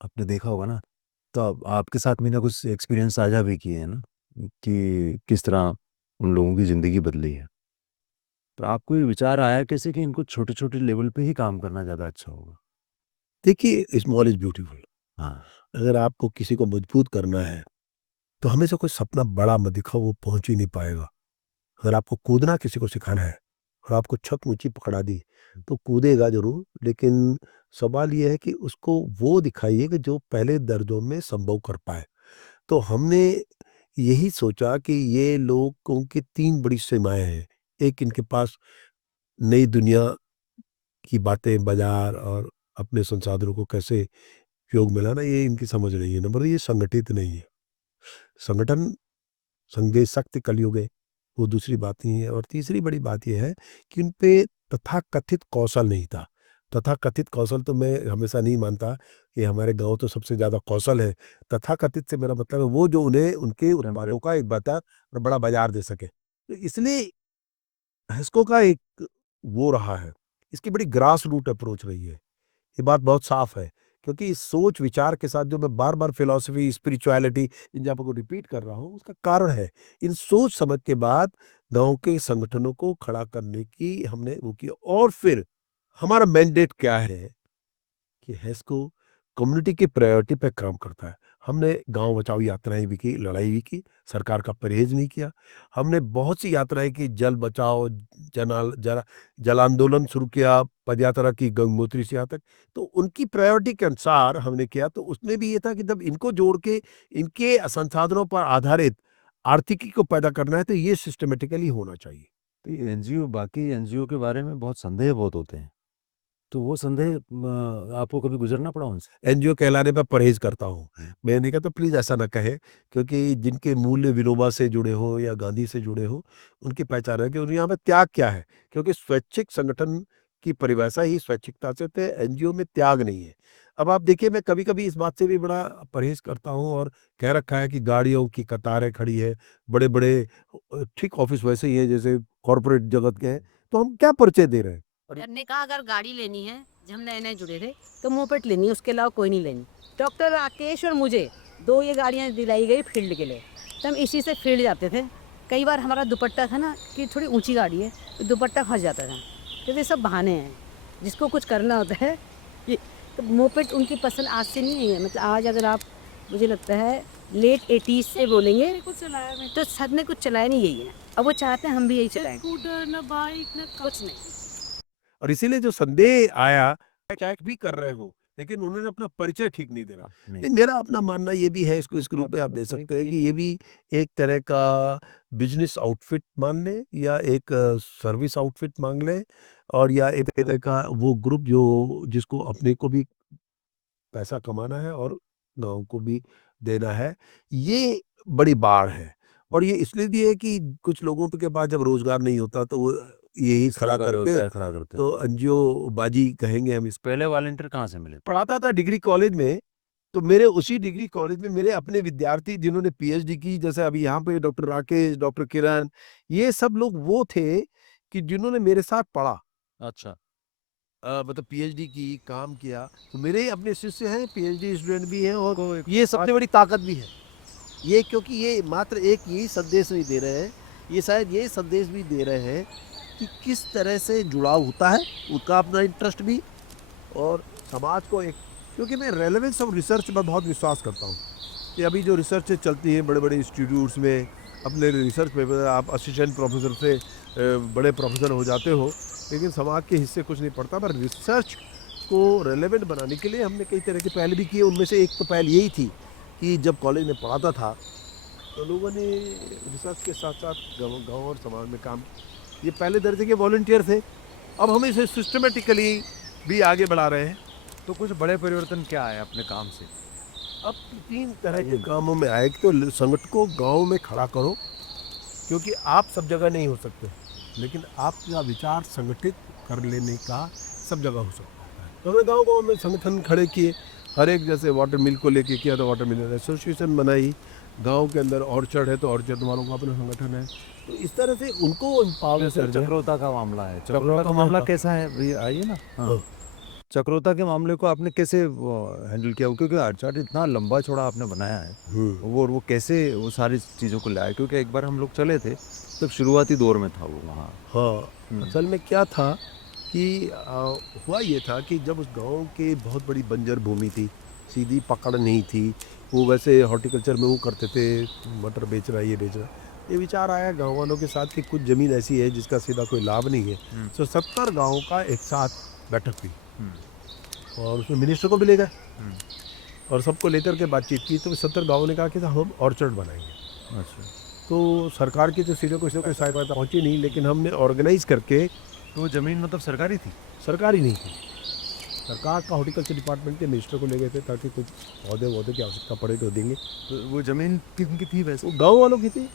आपने देखा होगा ना। तो आपके साथ मैंने कुछ एक्सपीरियंस साझा भी किए हैं ना, कि किस तरह उन लोगों की ज़िंदगी बदली है। तो आपको ये विचार आया कैसे कि इनको छोटे छोटे लेवल पे ही काम करना ज़्यादा अच्छा होगा? देखिए, स्मॉल इज ब्यूटीफुल। हाँ। अगर आपको किसी को मजबूत करना है तो हमेशा कोई सपना बड़ा मत दिखाओ, वो पहुंच ही नहीं पाएगा। अगर आपको कूदना किसी को सिखाना है और आपको छत ऊंची पकड़ा दी तो कूदेगा जरूर, लेकिन सवाल ये है कि उसको वो दिखाइए कि जो पहले दर्जों में संभव कर पाए। तो हमने यही सोचा कि ये लोगों की तीन बड़ी सीमाएं हैं। एक, इनके पास नई दुनिया की बातें, बाजार और अपने संसाधनों को कैसे उपयोग में लाना, ये इनकी समझ नहीं है। नंबर, ये संगठित नहीं है। संगठन, संघे शक्ति कलयुग है, वो दूसरी बात नहीं है। और तीसरी बड़ी बात ये है कि उन पे तथाकथित कौशल नहीं था। तथाकथित कौशल तो मैं हमेशा नहीं मानता कि हमारे गांव तो सबसे ज़्यादा कौशल है। तथाकथित से मेरा मतलब है वो जो उन्हें उनके उत्पादों का एक बता और बड़ा बाजार दे सके। तो इसलिए हिस्को का एक वो रहा है, इसकी बड़ी ग्रास रूट अप्रोच रही है। ये बात बहुत साफ है, क्योंकि इस सोच विचार के साथ जो मैं बार-बार फिलॉसफी, स्पिरिचुअलिटी इन जगहों को रिपीट कर रहा हूँ, उसका कारण है। इन सोच समझ के बाद गाँव के संगठनों को खड़ा करने की हमने वो की। और फिर हमारा मैंडेट क्या है कि हेस्को कम्युनिटी की प्रायोरिटी पे काम करता है। हमने गांव बचाओ यात्राएं भी की, लड़ाई भी की, सरकार का परहेज नहीं किया। हमने बहुत सी यात्राएं की, जल बचाओ, जल आंदोलन शुरू किया, पदयात्रा की गंगोत्री से यहाँ तक। तो उनकी प्रायोरिटी के अनुसार हमने किया। तो उसमें भी ये था कि जब इनको जोड़ के इनके संसाधनों पर आधारित आर्थिकी को पैदा करना है तो ये सिस्टमेटिकली होना चाहिए। तो ये एनजीओ, बाकी एनजीओ के बारे में बहुत संदेह बहुत होते हैं, तो वो संदेह आपको कभी गुजरना पड़ा उनसे? एनजीओ कहलाने पर परहेज करता हूँ। हम्म। मैंने कहा तो प्लीज़ ऐसा ना कहें, क्योंकि जिनके मूल्य विनोबा से जुड़े हो या गांधी से जुड़े हो, उनकी पहचान है कि उन यहाँ पे त्याग क्या है। क्योंकि स्वैच्छिक संगठन की परिभाषा ही स्वैच्छिकता से होती है, एनजीओ में त्याग नहीं है। अब आप देखिए, मैं कभी-कभी इस बात से भी बड़ा परहेज करता हूँ और कह रखा है कि गाड़ियों की कतारें खड़ी है, बड़े-बड़े ठीक ऑफ़िस वैसे ही हैं जैसे कॉर्पोरेट जगत के हैं, तो हम क्या परिचय दे रहे हैं? सर ने कहा अगर गाड़ी लेनी है, जब हम नए नए जुड़े थे, तो मोपेड लेनी है, उसके अलावा कोई नहीं लेनी। डॉक्टर राकेश और मुझे 2 ये गाड़ियाँ दिलाई गई फील्ड के लिए, तो हम इसी से फील्ड जाते थे। कई बार हमारा दुपट्टा था ना कि थोड़ी ऊंची गाड़ी है, तो दुपट्टा फंस जाता था। तो ये सब बहाने हैं, जिसको कुछ करना होता है ये। तो मोपेड उनकी पसंद आज से नहीं है, मतलब आज अगर आप, मुझे लगता है लेट 80s से बोलेंगे कुछ चलाया मैं, तो सर ने कुछ चलाया नहीं, यही है। अब वो चाहते हैं हम भी यही चलाएं, स्कूटर न बाइक न कुछ नहीं। और इसीलिए जो संदेह आया, चेक भी कर रहे हो, लेकिन उन्होंने अपना परिचय ठीक नहीं देना। नहीं। मेरा अपना मानना ये भी है, इसको इस रूप में आप दे सकते हैं कि ये भी एक तरह का बिजनेस आउटफिट मान लें या एक सर्विस आउटफिट मान लें, और या एक तरह का वो ग्रुप जो जिसको अपने को भी पैसा कमाना है और गाँव को भी देना है। ये बड़ी बाढ़ है, और ये इसलिए भी है कि कुछ लोगों के पास जब रोजगार नहीं होता तो वो यही खड़ा करके, खड़ा करते तो एनजीओ बाजी कहेंगे हम इस। पहले वॉलंटियर कहाँ से मिले? पढ़ाता था डिग्री कॉलेज में, तो मेरे उसी डिग्री कॉलेज में मेरे अपने विद्यार्थी जिन्होंने पीएचडी की, जैसे अभी यहाँ पे डॉक्टर राकेश, डॉक्टर किरण, ये सब लोग वो थे कि जिन्होंने मेरे साथ पढ़ा, अच्छा। मतलब पीएचडी की, काम किया। तो मेरे अपने शिष्य हैं, पीएचडी स्टूडेंट भी हैं, और को एक ये सबसे बड़ी ताकत भी है। ये क्योंकि ये मात्र एक यही संदेश नहीं दे रहे हैं, ये शायद ये संदेश भी दे रहे हैं कि किस तरह से जुड़ाव होता है, उनका अपना इंटरेस्ट भी, और समाज को एक, क्योंकि मैं रेलेवेंस ऑफ रिसर्च पर बहुत विश्वास करता हूँ कि अभी जो रिसर्च चलती है बड़े बड़े इंस्टीट्यूट्स में, अपने रिसर्च पेपर आप असिस्टेंट प्रोफेसर से बड़े प्रोफेसर हो जाते हो, लेकिन समाज के हिस्से कुछ नहीं पड़ता। पर रिसर्च को रेलेवेंट बनाने के लिए हमने कई तरह की पहल भी की। उनमें से एक तो पहल यही थी कि जब कॉलेज में पढ़ाता था तो लोगों ने रिसर्च के साथ साथ गाँव और समाज में काम, ये पहले दर्जे के वॉलंटियर थे। अब हम इसे सिस्टमेटिकली भी आगे बढ़ा रहे हैं। तो कुछ बड़े परिवर्तन क्या आए अपने काम से? अब 3 तरह के कामों में आए कि तो संगठन को गांव में खड़ा करो, क्योंकि आप सब जगह नहीं हो सकते, लेकिन आपका विचार संगठित कर लेने का सब जगह हो सकता है। तो हमने गांव में संगठन खड़े किए, हर एक, जैसे वाटर मिल को लेके किया तो वाटर मिल एसोसिएशन बनाई, गांव के अंदर ऑर्चर्ड है तो ऑर्चर्ड वालों का अपना संगठन है। तो इस तरह से उनको एम्पावर कर दिया। चक्रोता का मामला है, चक्रोता का मामला कैसा है भैया, आइए ना। हाँ। चक्रोता के मामले को आपने कैसे हैंडल किया? क्योंकि आर्चार्ट इतना लंबा चौड़ा आपने बनाया है, वो कैसे वो सारी चीज़ों को लाया? क्योंकि एक बार हम लोग चले थे तब शुरुआती दौर में था वो वहाँ। हाँ, असल में क्या था कि हुआ ये था कि जब उस गांव के बहुत बड़ी बंजर भूमि थी, सीधी पकड़ नहीं थी, वो वैसे हॉर्टिकल्चर में वो करते थे, मटर बेच रहा है, ये बेच रहा है। ये विचार आया गाँव वालों के साथ कि कुछ ज़मीन ऐसी है जिसका सीधा कोई लाभ नहीं है। तो 70 गाँव का एक साथ बैठक हुई, और उसमें मिनिस्टर को भी ले गए और सबको लेकर के बातचीत की। तो 70 गाँव ने कहा कि हम ऑर्चर्ड बनाएंगे। अच्छा। तो सरकार की तो सीधे कोई सहायता पहुंची नहीं, लेकिन हमने ऑर्गेनाइज करके। तो वो ज़मीन मतलब सरकारी थी? सरकारी नहीं थी, सरकार का हॉर्टिकल्चर डिपार्टमेंट के मिनिस्टर को ले गए थे ताकि कुछ पौधे की आवश्यकता पड़े तो देंगे। तो वो ज़मीन किनकी थी वैसे? वो गाँव वालों की थी,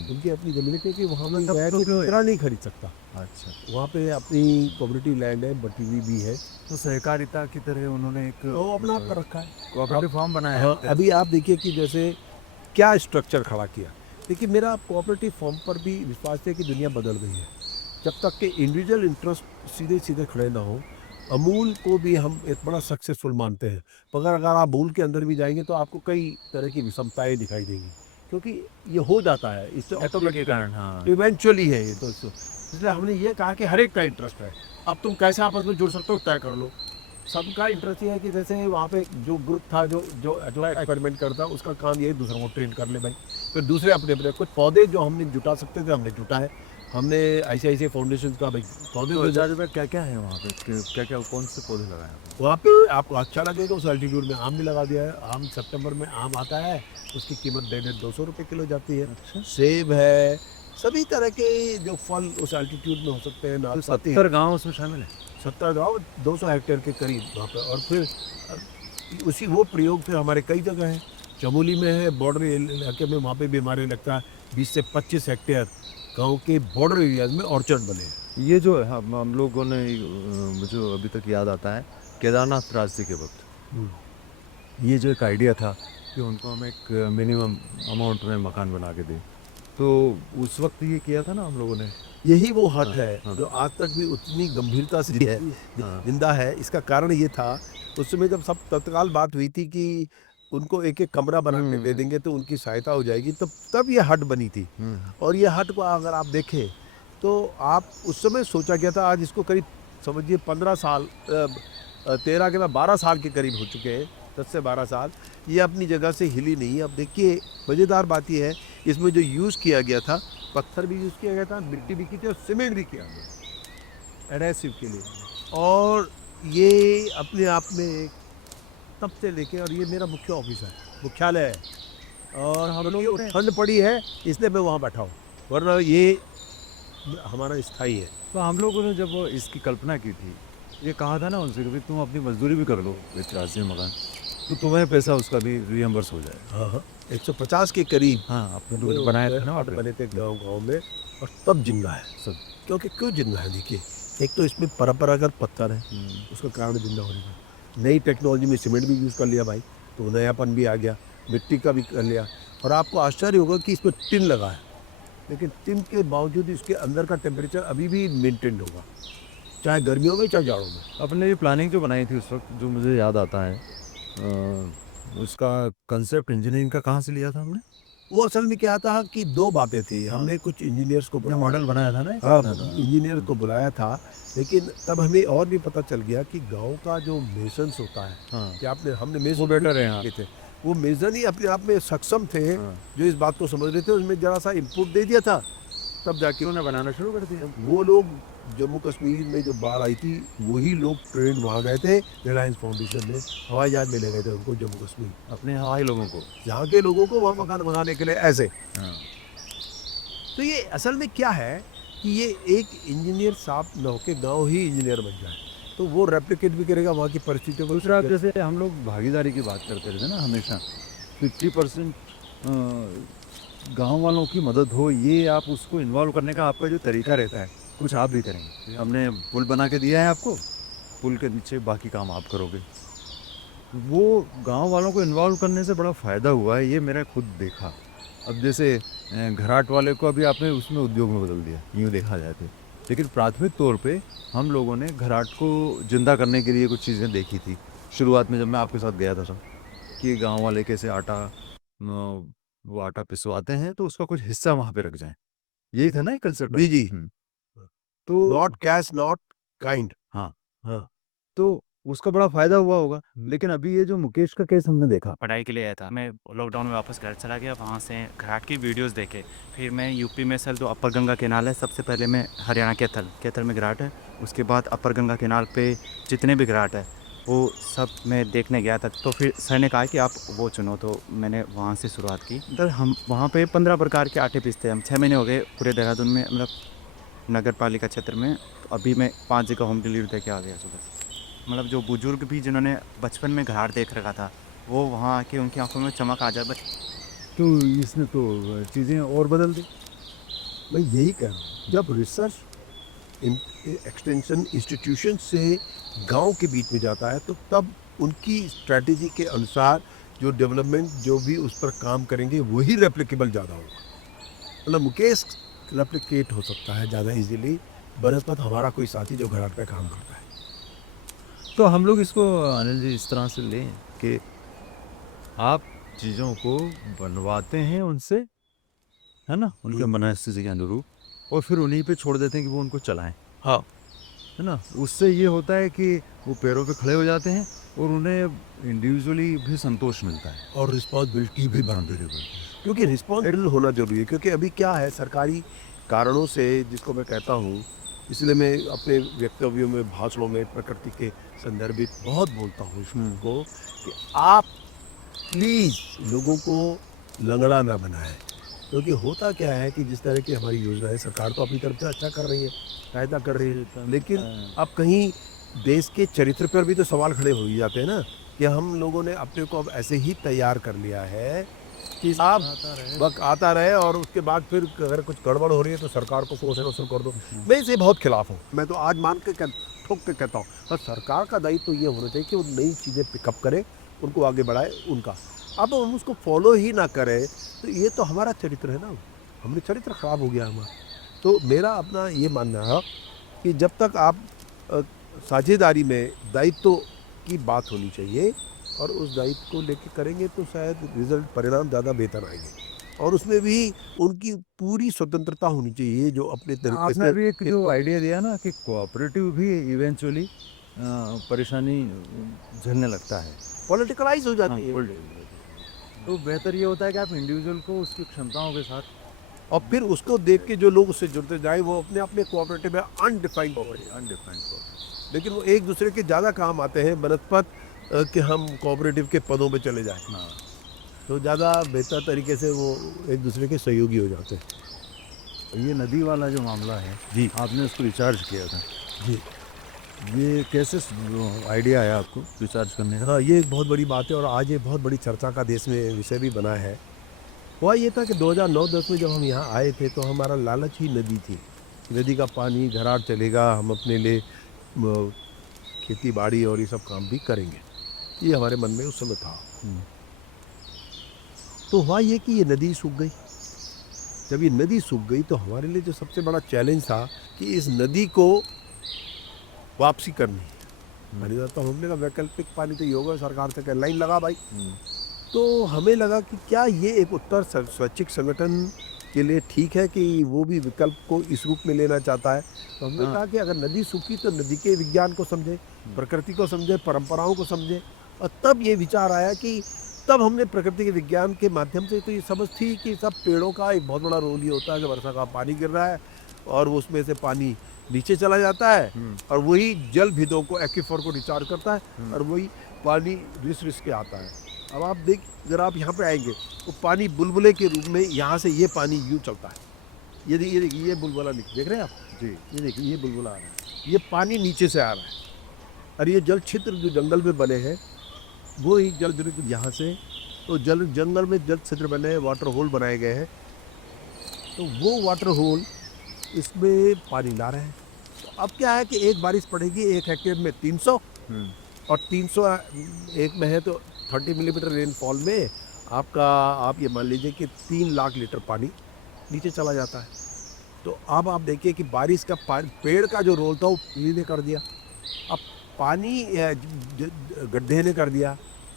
उनकी अपनी ज़मीन थी कि वहाँ में इतना नहीं खरीद सकता। अच्छा। वहाँ पे अपनी कोऑपरेटिव लैंड है, बटी हुई भी है, तो सहकारिता की तरह उन्होंने एक वो अपना आप कर रखा है, कोऑपरेटिव फॉर्म बनाया है। हाँ, अभी आप देखिए कि जैसे क्या स्ट्रक्चर खड़ा किया। देखिए, मेरा कोऑपरेटिव फॉर्म पर भी विश्वास है कि दुनिया बदल गई है। जब तक कि इंडिविजुअल इंटरेस्ट सीधे सीधे खड़े ना हो, अमूल को भी हम एक बड़ा सक्सेसफुल मानते हैं, मगर अगर आप अमूल के अंदर भी जाएंगे तो आपको कई तरह की विषमताएं दिखाई देंगी, क्योंकि ये हो जाता है इससे के कारण। हाँ। इवेंचुअली है ये तो इसलिए हमने ये कहा कि हर एक का इंटरेस्ट है, अब तुम कैसे आपस में जुड़ सकते हो तय कर लो। सबका इंटरेस्ट ये है कि जैसे वहाँ पे जो ग्रुप था जो जो जो एक्सपेरिमेंट करता उसका काम ये दूसरों को ट्रेन कर ले भाई, फिर दूसरे अपने अपने कुछ पौधे जो हमने जुटा सकते थे हमने जुटाए, हमने ऐसे ऐसे फाउंडेशन का भाई पौधे तो तो आचार्य भाई क्या क्या है वहाँ पे, क्या क्या कौन से पौधे लगाए आपने? वहाँ पे आपको अच्छा लगेगा। उस अल्टीट्यूड में आम भी लगा दिया है। आम सितंबर में आम आता है, उसकी कीमत 150-200 रुपये किलो जाती है। अच्छा। सेब है, सभी तरह के जो फल उस अल्टीट्यूड में हो सकते हैं तो नाशपाती है। 70 गाँव उसमें शामिल है। 70 गाँव 200 हेक्टेयर के करीब वहाँ पे। और फिर उसी वो प्रयोग फिर हमारे कई जगह है। चमोली में है, बॉर्डर इलाके में, वहाँ पे भी हमारे लगता है 20 से 25 हेक्टेयर गाँव के बॉर्डर एरियाज में ऑर्चर्ड बने हैं। ये जो है हम लोगों ने मुझे अभी तक याद आता है केदारनाथ त्रासदी के वक्त ये जो एक आइडिया था कि उनको हम एक मिनिमम अमाउंट में मकान बना के दें, तो उस वक्त ये किया था ना हम लोगों ने। यही वो हट है हाँ। जो आज तक भी उतनी गंभीरता से है हाँ। जिंदा है। इसका कारण ये था उस समय जब सब तत्काल बात हुई थी कि उनको एक एक कमरा बना के दे देंगे तो उनकी सहायता हो जाएगी, तब ये हट बनी थी। और ये हट को अगर आप देखें तो आप उस समय सोचा गया था, आज इसको करीब समझिए 15 साल 13 के बाद 12 साल के करीब हो चुके हैं, 10 से 12 साल ये अपनी जगह से हिली नहीं। अब देखिए मज़ेदार बात ये है इसमें जो यूज़ किया गया था, पत्थर भी यूज़ किया गया था, मिट्टी भी की थी और सीमेंट भी किया गया एडहेसिव के लिए। और ये अपने आप में एक तब से लेके, और ये मेरा मुख्य ऑफिस है, मुख्यालय है, और हम लोग को ठंड पड़ी है इसलिए मैं वहाँ बैठा हूँ, वरना ये हमारा स्थायी है। तो हम लोगों ने जब इसकी कल्पना की थी, ये कहा था ना उनसे कि भाई तुम अपनी मजदूरी भी कर लो त्रासदी में मकान, तो तुम्हें पैसा उसका भी रियम्बर्स हो जाएगा। हाँ हाँ 150 के करीब हाँ, आपने लोग बनाया था ना हट बने थे गाँव में, और तब जिंदा है सब। क्योंकि क्यों जिंदा है देखिए, एक तो इसमें परंपरागत पत्थर है, उसका कारण जिंदा होने का। नई टेक्नोलॉजी में सीमेंट भी यूज़ कर लिया भाई, तो नयापन भी आ गया, मिट्टी का भी कर लिया। और आपको आश्चर्य होगा कि इसमें टिन लगा है, लेकिन टिन के बावजूद इसके अंदर का टेम्परेचर अभी भी मेंटेन होगा, चाहे गर्मियों में चाहे जाड़ों में। अपने ये प्लानिंग जो बनाई थी उस वक्त, जो मुझे याद आता है उसका कंसेप्ट इंजीनियरिंग का कहाँ से लिया था हमने? वो असल में क्या था कि दो बातें थी। हमने कुछ इंजीनियर्स को अपना मॉडल बनाया था ना। हाँ इंजीनियर को बुलाया था, लेकिन तब हमें और भी पता चल गया कि गांव का जो मेसन्स होता है, हाँ। कि आपने हमने मेसन वो बेटर है यहाँ। थे, वो मेसन ही अपने आप में सक्षम थे, हाँ। जो इस बात को समझ रहे थे। उसमें जरा सा इनपुट दे दिया था, तब जाके उन्होंने बनाना शुरू कर दिया। वो लोग जम्मू कश्मीर में जो बाढ़ आई थी वही लोग ट्रेन वहाँ गए थे, रिलायंस फाउंडेशन में हवाई जहाज में ले गए थे उनको जम्मू कश्मीर, अपने हवाई लोगों को। यहाँ के लोगों को वहाँ मकान बनाने के लिए ऐसे। हाँ। तो ये असल में क्या है कि ये एक इंजीनियर साहब न होके गाँव ही इंजीनियर बन जाए, तो वो रेप्लिकेट भी करेगा वहाँ की परिस्थितियों को। दूसरा, जैसे हम लोग भागीदारी की बात करते रहते ना हमेशा, 50% गांव वालों की मदद हो, ये आप उसको इन्वॉल्व करने का आपका जो तरीका रहता है, कुछ आप भी करेंगे। हमने पुल बना के दिया है आपको, पुल के नीचे बाकी काम आप करोगे। वो गांव वालों को इन्वॉल्व करने से बड़ा फ़ायदा हुआ है, ये मैंने खुद देखा। अब जैसे घराट वाले को अभी आपने उसमें उद्योग में बदल दिया, यूँ देखा जाए तो। लेकिन प्राथमिक तौर पे हम लोगों ने घराट को जिंदा करने के लिए कुछ चीज़ें देखी थी शुरुआत में, जब मैं आपके साथ गया था सब, कि गांव वाले कैसे आटा वो आटा पिसवाते हैं तो उसका कुछ हिस्सा वहाँ पे रख जाएं। यही था ना एक कंसेप्ट। जी तो नॉट कैश नॉट काइंड। हाँ हाँ तो उसका बड़ा फायदा हुआ होगा। लेकिन अभी ये जो मुकेश का केस हमने देखा, पढ़ाई के लिए आया था, मैं लॉकडाउन में वापस घर चला गया, वहाँ से घाट की वीडियोस देखे। फिर मैं यूपी में सर जो अपर गंगा केनाल है, सबसे पहले मैं हरियाणा कैथल में घाट है, उसके बाद अपर गंगा केनाल पे जितने भी घाट है वो सब मैं देखने गया था। तो फिर सर ने कहा कि आप वो चुनो, तो मैंने वहाँ से शुरुआत की। तो हम वहाँ पे 15 प्रकार के आटे पीसते हैं हम। 6 महीने हो गए पूरे देहरादून में, मतलब नगर पालिका क्षेत्र में। तो अभी मैं 5 जगह होम डिलीवरी दे के आ गया सुबह से। मतलब जो बुजुर्ग भी जिन्होंने बचपन में घाट देख रखा था, वो वहाँ आके उनकी आंखों में चमक आ जाए। बस तो इसने तो चीज़ें और बदल दी। मैं यही कह रहा हूँ, जब रिसर्च एक्सटेंशन इंस्टीट्यूशन से गांव के बीच में जाता है तो तब उनकी स्ट्रेटेजी के अनुसार जो डेवलपमेंट जो भी उस पर काम करेंगे वही रेप्लिकेबल ज़्यादा होगा। मतलब मुकेश रेप्लिकेट हो सकता है ज़्यादा इजीली, बनस्पत हमारा कोई साथी जो घराट पे काम करता है। तो हम लोग इसको अनिल जी इस तरह से लें कि आप चीज़ों को बनवाते हैं उनसे, है ना, उनके मनस्थिति के अनुरूप, और फिर उन्हीं पे छोड़ देते हैं कि वो उनको चलाएं। हाँ है ना, उससे ये होता है कि वो पैरों पे खड़े हो जाते हैं और उन्हें इंडिविजुअली भी संतोष मिलता है। और रिस्पॉन्सिबिलिटी भी बनती है, क्योंकि रिस्पॉन्सिबल होना जरूरी है। क्योंकि अभी क्या है, सरकारी कारणों से, जिसको मैं कहता हूँ, इसलिए मैं अपने वक्तव्यों में, भाषणों में प्रकृति के संदर्भित बहुत बोलता हूँ इसको, कि आप प्लीज़ लोगों को लंगड़ा ना बनाएं। क्योंकि होता क्या है कि जिस तरह की हमारी योजना है, सरकार तो अपनी तरफ से अच्छा कर रही है, फायदा कर रही है, लेकिन अब कहीं देश के चरित्र पर भी तो सवाल खड़े हो ही जाते हैं ना, कि हम लोगों ने अपने को अब ऐसे ही तैयार कर लिया है कि आप वक्त आता रहे और उसके बाद फिर अगर कुछ गड़बड़ हो रही है तो सरकार को फोर्स वसूल कर दो। मैं इसे बहुत खिलाफ हूँ। मैं तो आज मान के ठोक के कहता हूँ, बस सरकार का दायित्व तो ये होना चाहिए कि वो नई चीज़ें पिकअप करे, उनको आगे बढ़ाए उनका। अब हम उसको फॉलो ही ना करें तो ये तो हमारा चरित्र है ना, हमने चरित्र खराब हो गया हमारा। तो मेरा अपना ये मानना है कि जब तक आप साझेदारी में दायित्व की बात होनी चाहिए और उस दायित्व को लेके करेंगे तो शायद रिजल्ट, परिणाम ज़्यादा बेहतर आएंगे। और उसमें भी उनकी पूरी स्वतंत्रता होनी चाहिए, जो अपने तरीके आपने से। अभी एक जो आइडिया दिया ना कि कोऑपरेटिव भी इवेंचुअली परेशानी झेलने लगता है, पॉलिटिकलाइज हो जाती है। तो बेहतर ये होता है कि आप इंडिविजुअल को उसकी क्षमताओं के साथ, और फिर उसको देख के जो लोग उससे जुड़ते जाए वो अपने आप में कोऑपरेटिव है, अनडिफाइंड। लेकिन वो एक दूसरे के ज़्यादा काम आते हैं बनस्पत कि हम कोऑपरेटिव के पदों पे चले जाएं। तो ज़्यादा बेहतर तरीके से वो एक दूसरे के सहयोगी हो जाते हैं। ये नदी वाला जो मामला है जी। आपने उसको रिचार्ज किया था, जी ये कैसे आइडिया आया आपको रिचार्ज करने का? हाँ, ये एक बहुत बड़ी बात है और आज ये बहुत बड़ी चर्चा का देश में विषय भी बना है। हुआ ये था कि 2009-10 में जब हम यहाँ आए थे तो हमारा लालच ही नदी थी। नदी का पानी घराट चलेगा, हम अपने लिए खेती बाड़ी और ये सब काम भी करेंगे, ये हमारे मन में उस समय था। तो हुआ ये कि ये नदी सूख गई। जब ये नदी सूख गई तो हमारे लिए जो सबसे बड़ा चैलेंज था कि इस नदी को वापसी करनी है। मैंने तो हमने कहा वैकल्पिक पानी तो ये होगा, सरकार से कह लाइन लगा भाई। तो हमें लगा कि क्या ये एक उत्तर स्वैच्छिक संगठन के लिए ठीक है कि वो भी विकल्प को इस रूप में लेना चाहता है। तो हमने कहा कि अगर नदी सूखी तो नदी के विज्ञान को समझे, प्रकृति को समझे, परंपराओं को समझे। और तब ये विचार आया कि तब हमने प्रकृति के विज्ञान के माध्यम से तो ये समझ थी कि सब पेड़ों का एक बहुत बड़ा रोल ये होता है कि वर्षा का पानी गिर रहा है और उसमें से पानी नीचे चला जाता है और वही जल भिदों को, एक्वीफर को रिचार्ज करता है और वही पानी रिस के आता है। अब आप देख, अगर आप यहाँ पे आएंगे तो पानी बुलबुले के रूप में यहाँ से ये पानी यूँ चलता है। ये देखिए ये बुलबुला देख रहे हैं आप जी, ये देखिए ये बुलबुला आ रहा है, ये पानी नीचे से आ रहा है। और ये जल क्षेत्र जो जंगल में बने हैं वो ही जल यहाँ से, तो जंगल में जल क्षेत्र बने हैं, वाटर होल बनाए गए हैं। तो वो वाटर होल इसमें पानी ला रहे हैं। तो अब क्या है कि एक बारिश पड़ेगी 1 हेक्टेयर में 300 और 300 एक में है तो 30 मिलीमीटर रेनफॉल में आप ये मान लीजिए कि 3 लाख लीटर पानी नीचे चला जाता है। तो अब आप देखिए कि बारिश का पेड़ का जो रोल था वो पीली ने कर दिया, अब पानी गड्ढे ने कर दिया।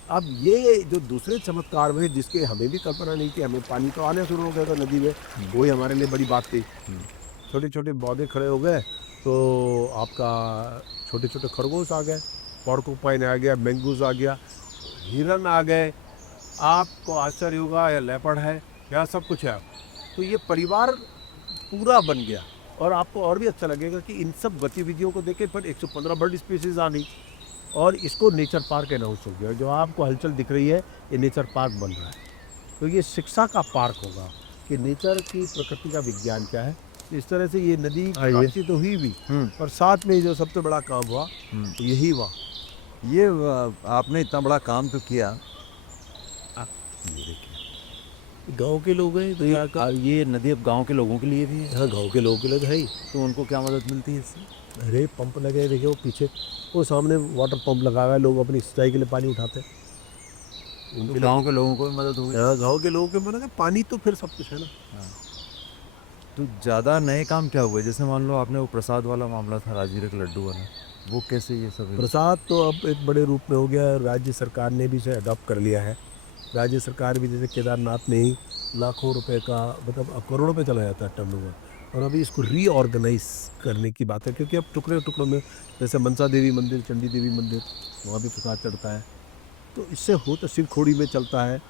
अब ये जो दूसरे चमत्कार में जिसके हमें भी कल्पना नहीं थी, हमें पानी तो आने शुरू हो गया था नदी में, वही हमारे लिए बड़ी बात थी। छोटे छोटे पौधे खड़े हो गए तो आपका छोटे छोटे खरगोश आ गए, पॉर्कुपाइन आ गया, मैंगूज आ गया, हिरन आ गए। आपको आश्चर्य होगा या लेपर्ड है, क्या सब कुछ है। तो ये परिवार पूरा बन गया और आपको और भी अच्छा लगेगा कि इन सब गतिविधियों को देखें पर 115 बर्ड स्पीसीज आ गई और इसको नेचर पार्क अनाउंस हो गया। जो आपको हलचल दिख रही है ये नेचर पार्क बन रहा है। तो ये शिक्षा का पार्क होगा कि नेचर की, प्रकृति का विज्ञान क्या है। इस तरह से ये नदी काशी तो हुई भी और साथ में जो सबसे बड़ा काम हुआ तो यही हुआ। ये आपने इतना बड़ा काम तो किया, ये देखिए गांव के लोग हैं तो ये नदी अब गांव के लोगों के लिए भी है, हाँ गांव के लोगों के लिए तो है ही। तो उनको क्या मदद मिलती है इससे? अरे पंप लगे, देखिए वो पीछे वो सामने वाटर पंप लगा हुआ है, लोग अपनी सिंचाई के लिए पानी उठाते हैं। तो गांव के लोगों को भी मदद होगी। हाँ गाँव के लोगों के मतलब पानी तो फिर सब कुछ है ना। तो ज़्यादा नए काम क्या हुए? जैसे मान लो आपने वो प्रसाद वाला मामला था, राजीरे के लड्डू वाला, वो कैसे ये सब? प्रसाद तो अब एक बड़े रूप में हो गया है, राज्य सरकार ने भी इसे अडॉप्ट कर लिया है। राज्य सरकार भी जैसे केदारनाथ में ही लाखों रुपए का, मतलब अब करोड़ों पे चला जाता है टर्नओवर, और अभी इसको रीऑर्गेनाइज करने की बात है, क्योंकि अब टुकड़े टुकड़ों में, जैसे मनसा देवी मंदिर, चंडी देवी मंदिर, वहाँ भी प्रसाद चढ़ता है, तो इससे हो तो शिव खोड़ी में चलता है।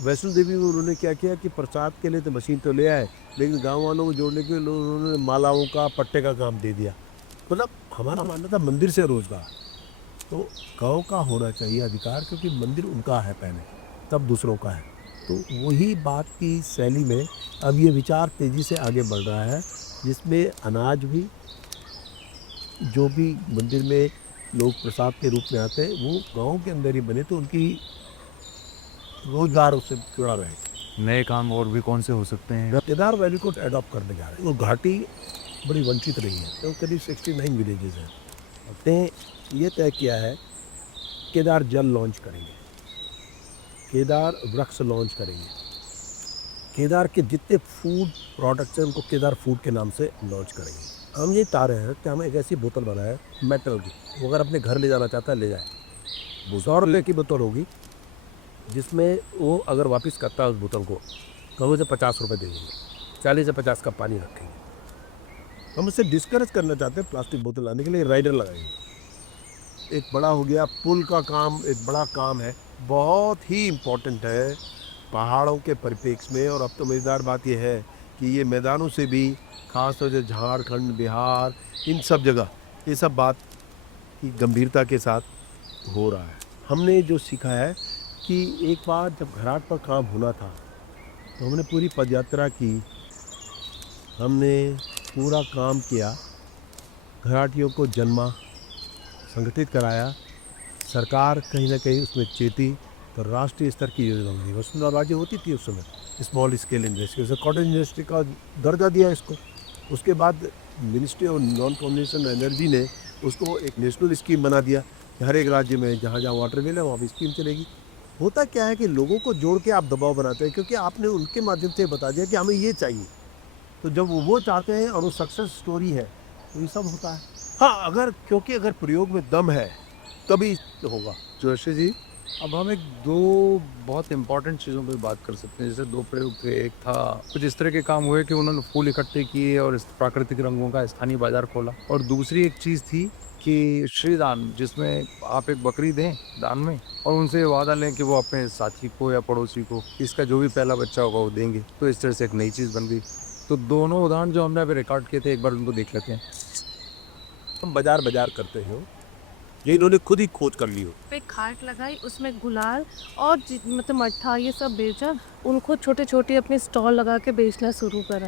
वैष्णो देवी में उन्होंने क्या किया कि प्रसाद के लिए तो मशीन तो ले आए, लेकिन गांव वालों को जोड़ने के लिए उन्होंने मालाओं का, पट्टे का काम दे दिया। मतलब हमारा मानना था मंदिर से रोजगार, तो गाँव का होना चाहिए अधिकार, क्योंकि मंदिर उनका है पहले, तब दूसरों का है। तो वही बात की शैली में अब ये विचार तेज़ी से आगे बढ़ रहा है, जिसमें अनाज भी, जो भी मंदिर में लोग प्रसाद के रूप में आते हैं, वो गांव के अंदर ही बने, तो उनकी रोजगार उससे जुड़ा रहे। नए काम और भी कौन से हो सकते हैं? केदार वैली को अडॉप्ट करने जा रहे हैं। वो घाटी बड़ी वंचित रही है, तो करीब 69 विलेजेस हैं। अपने ये तय किया है केदार जल लॉन्च करेंगे, केदार वृक्ष लॉन्च करेंगे, केदार के जितने फूड प्रोडक्ट्स हैं उनको केदार फूड के नाम से लॉन्च करेंगे। हम ये चाह रहे हैं कि हमें एक ऐसी बोतल बनाए मेटल की, वो अगर अपने घर ले जाना चाहता है ले जाए। 100 रुपये की बोतल होगी, जिसमें वो अगर वापस करता है उस बोतल को, तो हम उसे 50 रुपये दे देंगे, 40 से 50 का पानी रखेंगे। हम उससे डिस्करेज करना चाहते हैं प्लास्टिक बोतल लाने के लिए, राइडर लगाएंगे। एक बड़ा हो गया पुल का काम, एक बड़ा काम है, बहुत ही इम्पोर्टेंट है पहाड़ों के परिप्रेक्ष्य में। और अब तो मज़ेदार बात यह है कि ये मैदानों से भी, खासतौर से झारखंड, बिहार, इन सब जगह ये सब बात की गंभीरता के साथ हो रहा है। हमने जो सीखा है कि एक बार जब घराट पर काम होना था, तो हमने पूरी पदयात्रा की, हमने पूरा काम किया, घराटियों को जन्मा, संगठित कराया, सरकार कहीं ना कहीं उसमें चेती, तो राष्ट्रीय स्तर की योजना बनी। वसुंधरा होती थी उस समय, स्मॉल स्केल इंडस्ट्री, उसे कॉटन इंडस्ट्री का दर्जा दिया इसको। उसके बाद ministry of non conventional energy ने उसको एक नेशनल स्कीम बना दिया कि हर एक राज्य में जहाँ जहाँ वाटर मिले वहाँ भी स्कीम चलेगी। होता क्या है कि लोगों को जोड़ के आप दबाव बनाते हैं, क्योंकि आपने उनके माध्यम से बता दिया कि हमें ये चाहिए, तो जब वो चाहते हैं और वो सक्सेस स्टोरी है, तो ये सब होता है। हाँ, अगर प्रयोग में दम है तभी होगा। जोशी जी, अब हम एक दो बहुत इम्पोर्टेंट चीज़ों पे बात कर सकते हैं। जैसे दो प्रयोग थे, एक था कुछ इस तरह के काम हुए कि उन्होंने फूल इकट्ठे किए और इस प्राकृतिक रंगों का स्थानीय बाजार खोला, और दूसरी एक चीज़ थी कि श्रीदान, जिसमें आप एक बकरी दें दान में और उनसे वादा लें कि वो अपने साथी को या पड़ोसी को इसका जो भी पहला बच्चा होगा वो देंगे। तो इस तरह से एक नई चीज़ बन गई। तो दोनों उदाहरण जो हमने अभी रिकॉर्ड किए थे, एक बार उनको देख लेते हैं। हम बाजार करते हो, ये इन्होंने खुद ही खोज कर ली हो। पे खाट लगाई, उसमें गुलाल और मतलब मट्ठा ये सब बेचा, उनको छोटे छोटे अपने स्टॉल लगा के बेचना शुरू करा।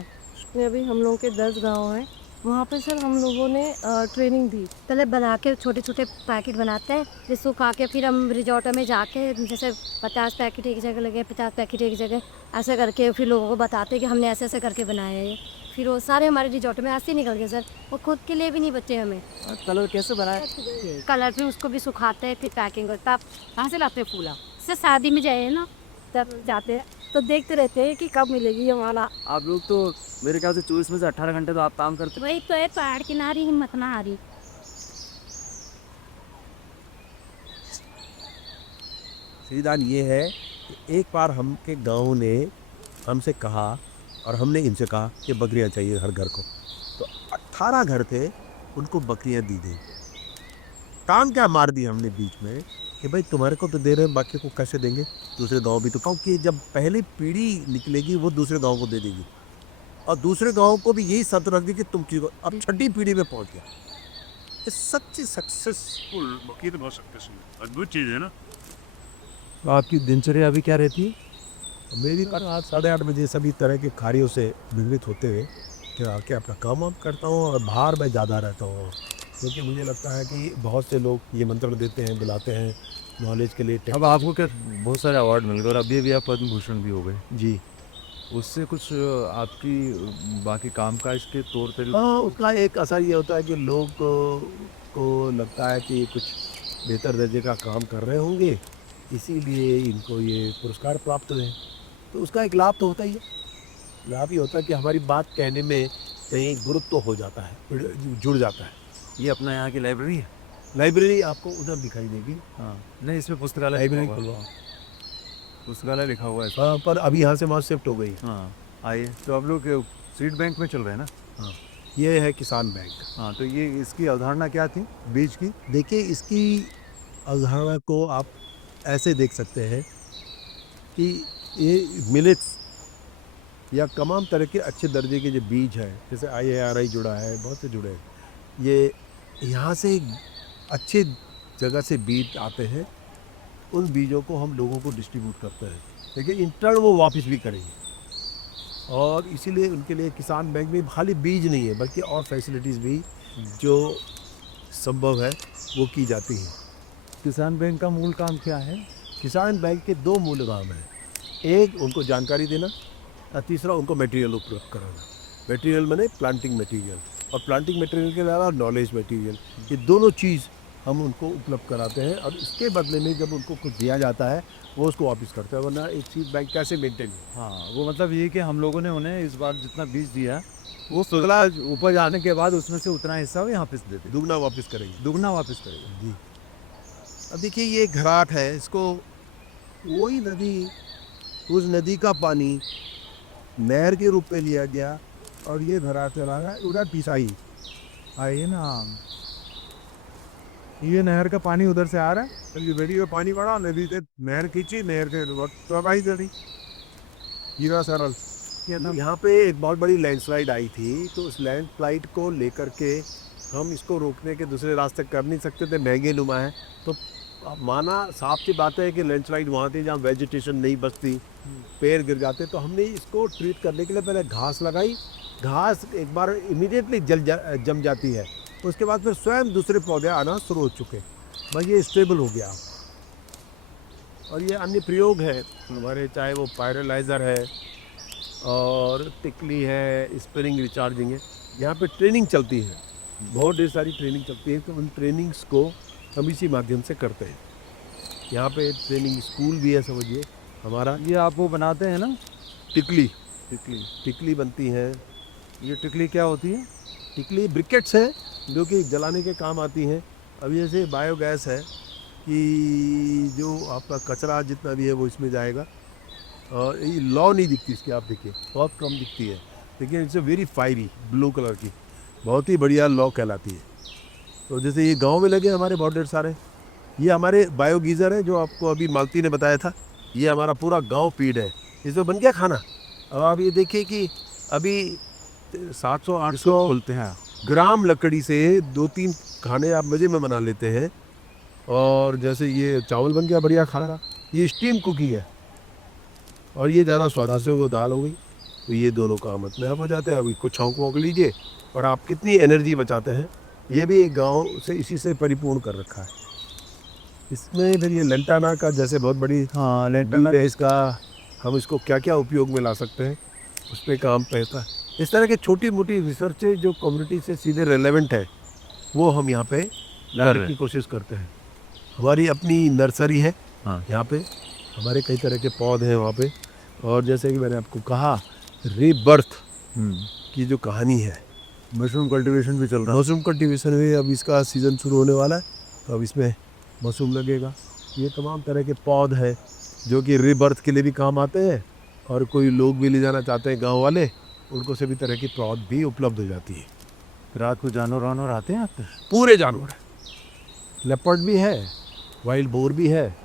अभी हम लोगों के 10 गांव हैं, वहाँ पे सर हम लोगों ने ट्रेनिंग दी। पहले बना के छोटे छोटे पैकेट बनाते हैं, फिर सुखा के फिर हम रिजॉर्ट में जाके जैसे 50 पैकेट एक जगह लगे, 50 पैकेट एक जगह, ऐसे करके फिर लोगों को बताते हैं कि हमने ऐसे ऐसे करके बनाया है ये। फिर वो सारे हमारे रिजॉर्ट में ऐसे ही निकल गए सर, वो खुद के लिए भी नहीं बचे हमें। कलर कैसे बनाए? कलर फिर उसको भी सुखाते हैं, फिर पैकिंग करते हैं। कहाँ से लाते हैं फूला? जैसे शादी में जाए ना, तब जाते हैं तो देखते रहते हैं कि कब मिलेगी हमारा। आप लोग तो मेरे ख्याल से 24 में से 18 घंटे तो आप काम करते। वही तो है, पहाड़ किनारे हिम्मत ना आ रही। श्रीदान ये है कि एक बार हम के गाँव ने हमसे कहा और हमने इनसे कहा कि बकरियां चाहिए हर घर को, तो 18 घर थे, उनको बकरियां दी गई। काम क्या मार दी हमने बीच में कि भाई तुम्हारे को तो दे रहे हैं, बाकी को कैसे देंगे, दूसरे गांव भी तो, क्योंकि जब पहली पीढ़ी निकलेगी वो दूसरे गांव को दे देगी, और दूसरे गांव को भी यही शर्त रख दी कि तुम चीज़। अब छठी पीढ़ी में पहुंच गया। ये सच्ची सक्सेसफुल बकरी तो बहुत सक्सेसफुल अद्भुत चीज़ है ना। तो आपकी दिनचर्या अभी क्या रहती है? मेरी 8:30 बजे सभी तरह के कार्यों से विघ्नित होते हुए कि आके अपना काम वाम करता हूँ, और बाहर मैं ज़्यादा रहता हूँ, क्योंकि मुझे लगता है कि बहुत से लोग ये मंत्र देते हैं, बुलाते हैं नॉलेज के लिए। अब आपको क्या बहुत सारे अवार्ड मिल गए, और अभी आप पद्म भूषण भी हो गए जी, उससे कुछ आपकी बाकी कामकाज के तौर तरीके? हाँ, उसका एक असर ये होता है कि लोग को लगता है कि कुछ बेहतर दर्जे का काम कर रहे होंगे, इसीलिए इनको ये पुरस्कार प्राप्त हुए। तो उसका एक लाभ तो होता ही है। लाभ ये होता है कि हमारी बात कहने में कहीं गुरुत्व हो जाता है, जुड़ जाता है। ये अपना यहाँ की लाइब्रेरी है? लाइब्रेरी आपको उधर दिखाई देगी। हाँ, नहीं, इसमें पुस्तकालय लाइब्रेरी लिखा हुआ है। खुलवाओ। पुस्तकालय लिखा हुआ है। हाँ, पर अभी यहाँ से वहाँ शिफ्ट हो गई। हाँ, आइए। तो आप लोग सीड बैंक में चल रहे हैं ना? हाँ, ये है किसान बैंक। हाँ, तो ये इसकी अवधारणा क्या थी बीज की? देखिए, इसकी अवधारणा को आप ऐसे देख सकते हैं कि ये मिलेट्स या तमाम तरह के अच्छे दर्जे के जो बीज हैं, जैसे IARI जुड़ा है, बहुत से जुड़े हैं, ये यहाँ से अच्छे जगह से बीज आते हैं, उन बीजों को हम लोगों को डिस्ट्रीब्यूट करते हैं, लेकिन इन टर्न वो वापस भी करेंगे। और इसीलिए उनके लिए किसान बैंक में खाली बीज नहीं है, बल्कि और फैसिलिटीज़ भी जो संभव है वो की जाती हैं। किसान बैंक का मूल काम क्या है? किसान बैंक के 2 मूल काम हैं। एक, उनको जानकारी देना, और तीसरा, उनको मटेरियल उपलब्ध कराना। मटेरियल माने प्लांटिंग मटेरियल, और प्लांटिंग मटेरियल के अलावा नॉलेज मटेरियल, ये दोनों चीज़ हम उनको उपलब्ध कराते हैं, और इसके बदले में जब उनको कुछ दिया जाता है वो उसको वापस करते हैं, वरना एक सीड बैंक कैसे मेंटेन हो। हाँ, वो मतलब ये कि हम लोगों ने उन्हें इस बार जितना बीज दिया वो अगला उपज आने के बाद उसमें से उतना हिस्सा वो यहाँ पे देते, दुगना वापस करेंगे। दुगना वापस करेगा। जी। अब देखिए, ये घराट है, इसको वही नदी, उस नदी का पानी नहर के रूप में लिया गया, और ये घराट चला रहा है उधर पिसाई। आइए ना, ये नहर का पानी उधर से आ रहा है। ये नदी का पानी बढ़ा, नदी से नहर खींची, नहर के तबाही चली, हीरा सरल। यहाँ पे एक बहुत बड़ी लैंडस्लाइड आई थी, तो उस लैंडस्लाइड को लेकर के हम इसको रोकने के दूसरे रास्ते कर नहीं सकते थे, महंगे नुमा है। तो माना साफ सी बात है कि लैंडस्लाइड वहाँ थी जहाँ वेजिटेशन नहीं बचती, पेड़ गिर जाते, तो हमने इसको ट्रीट करने के लिए पहले घास लगाई। घास एक बार इमीडिएटली जम जाती है, उसके बाद फिर स्वयं दूसरे पौधे आना शुरू हो चुके, बस ये स्टेबल हो गया। और ये अन्य प्रयोग है हमारे, चाहे वो पायरोलाइज़र है और टिकली है, स्प्रिंग रिचार्जिंग है, यहाँ पे ट्रेनिंग चलती है, बहुत ढेर सारी ट्रेनिंग चलती है, तो उन ट्रेनिंग्स को हम इसी माध्यम से करते हैं। यहाँ पे ट्रेनिंग स्कूल भी है, समझिए हमारा। ये आप वो बनाते हैं ना, टिकली टिकली बनती है। ये टिकली क्या होती है? टिकली ब्रिकेट्स हैं जो कि जलाने के काम आती हैं। अभी जैसे बायोगैस है कि जो आपका कचरा जितना भी है वो इसमें जाएगा, और ये लौ नहीं दिखती इसकी, आप देखिए बहुत कम दिखती है, लेकिन it's very fiery, blue colour की, बहुत ही बढ़िया लौ कहलाती है। तो जैसे ये गांव में लगे हमारे बहुत ढेर सारे, ये हमारे बायो गीज़र है जो आपको अभी मालती ने बताया था, ये हमारा पूरा गांव फीड है, इसमें बन गया खाना। अब आप ये देखिए कि अभी 700-800 बोलते हैं ग्राम लकड़ी से 2-3 खाने आप मज़े में बना लेते हैं। और जैसे ये चावल बन गया बढ़िया खाना, ये स्टीम कुकिंग है, और ये ज़्यादा स्वाद से वो दाल हो गई, तो ये दोनों काम अपने आप हो जाते हैं। अभी कुछ छौंक वोंक लीजिए और आप कितनी एनर्जी बचाते हैं। ये भी एक गांव से इसी से परिपूर्ण कर रखा है। इसमें फिर ये लेंटाना का जैसे बहुत बड़ी, हाँ, लेंटाना है इसका, हम इसको क्या क्या उपयोग में ला सकते हैं उस पर काम पैसा। इस तरह के छोटी मोटी रिसर्च जो कम्युनिटी से सीधे रेलेवेंट है वो हम यहाँ पे लाने की कोशिश करते हैं। हमारी अपनी नर्सरी है, हाँ, यहाँ पे हमारे कई तरह के पौधे हैं वहाँ पे। और जैसे कि मैंने आपको कहा, रीबर्थ की जो कहानी है, मशरूम कल्टीवेशन भी चल रहा है। मशरूम कल्टीवेशन में अब इसका सीज़न शुरू होने वाला है, तो अब इसमें मशरूम लगेगा। ये तमाम तरह के पौध है जो कि रीबर्थ के लिए भी काम आते हैं, और कोई लोग भी ले जाना चाहते हैं गांव वाले, उनको सभी तरह की पौध भी उपलब्ध हो जाती है। रात को जानवर वानवर आते हैं आपके? पूरे जानवर, लेपर्ड भी है, वाइल्ड बोर भी है,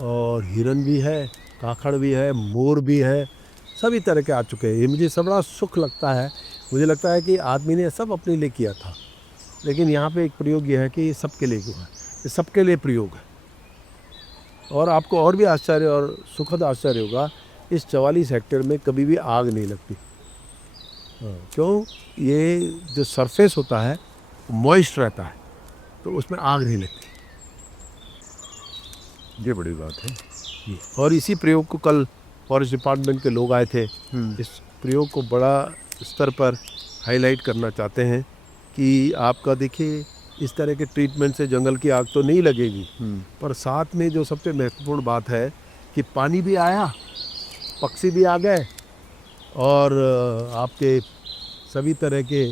और हिरन भी है, काखड़ भी है, मोर भी है, सभी तरह के आ चुके हैं। ये मुझे सब बड़ा सुख लगता है। मुझे लगता है कि आदमी ने सब अपने लिए किया था, लेकिन यहाँ पे एक प्रयोग ये है कि ये सबके लिए हुआ है, ये सबके लिए प्रयोग है। और आपको और भी आश्चर्य और सुखद आश्चर्य होगा, इस 44 हेक्टेयर में कभी भी आग नहीं लगती। क्यों? ये जो सरफेस होता है मॉइस्ट रहता है, तो उसमें आग नहीं लगती। ये बड़ी बात है। ये और इसी प्रयोग को कल फॉरेस्ट डिपार्टमेंट के लोग आए थे, इस प्रयोग को बड़ा स्तर पर हाईलाइट करना चाहते हैं कि आपका देखिए इस तरह के ट्रीटमेंट से जंगल की आग तो नहीं लगेगी, पर साथ में जो सबसे महत्वपूर्ण बात है कि पानी भी आया, पक्षी भी आ गए, और आपके सभी तरह के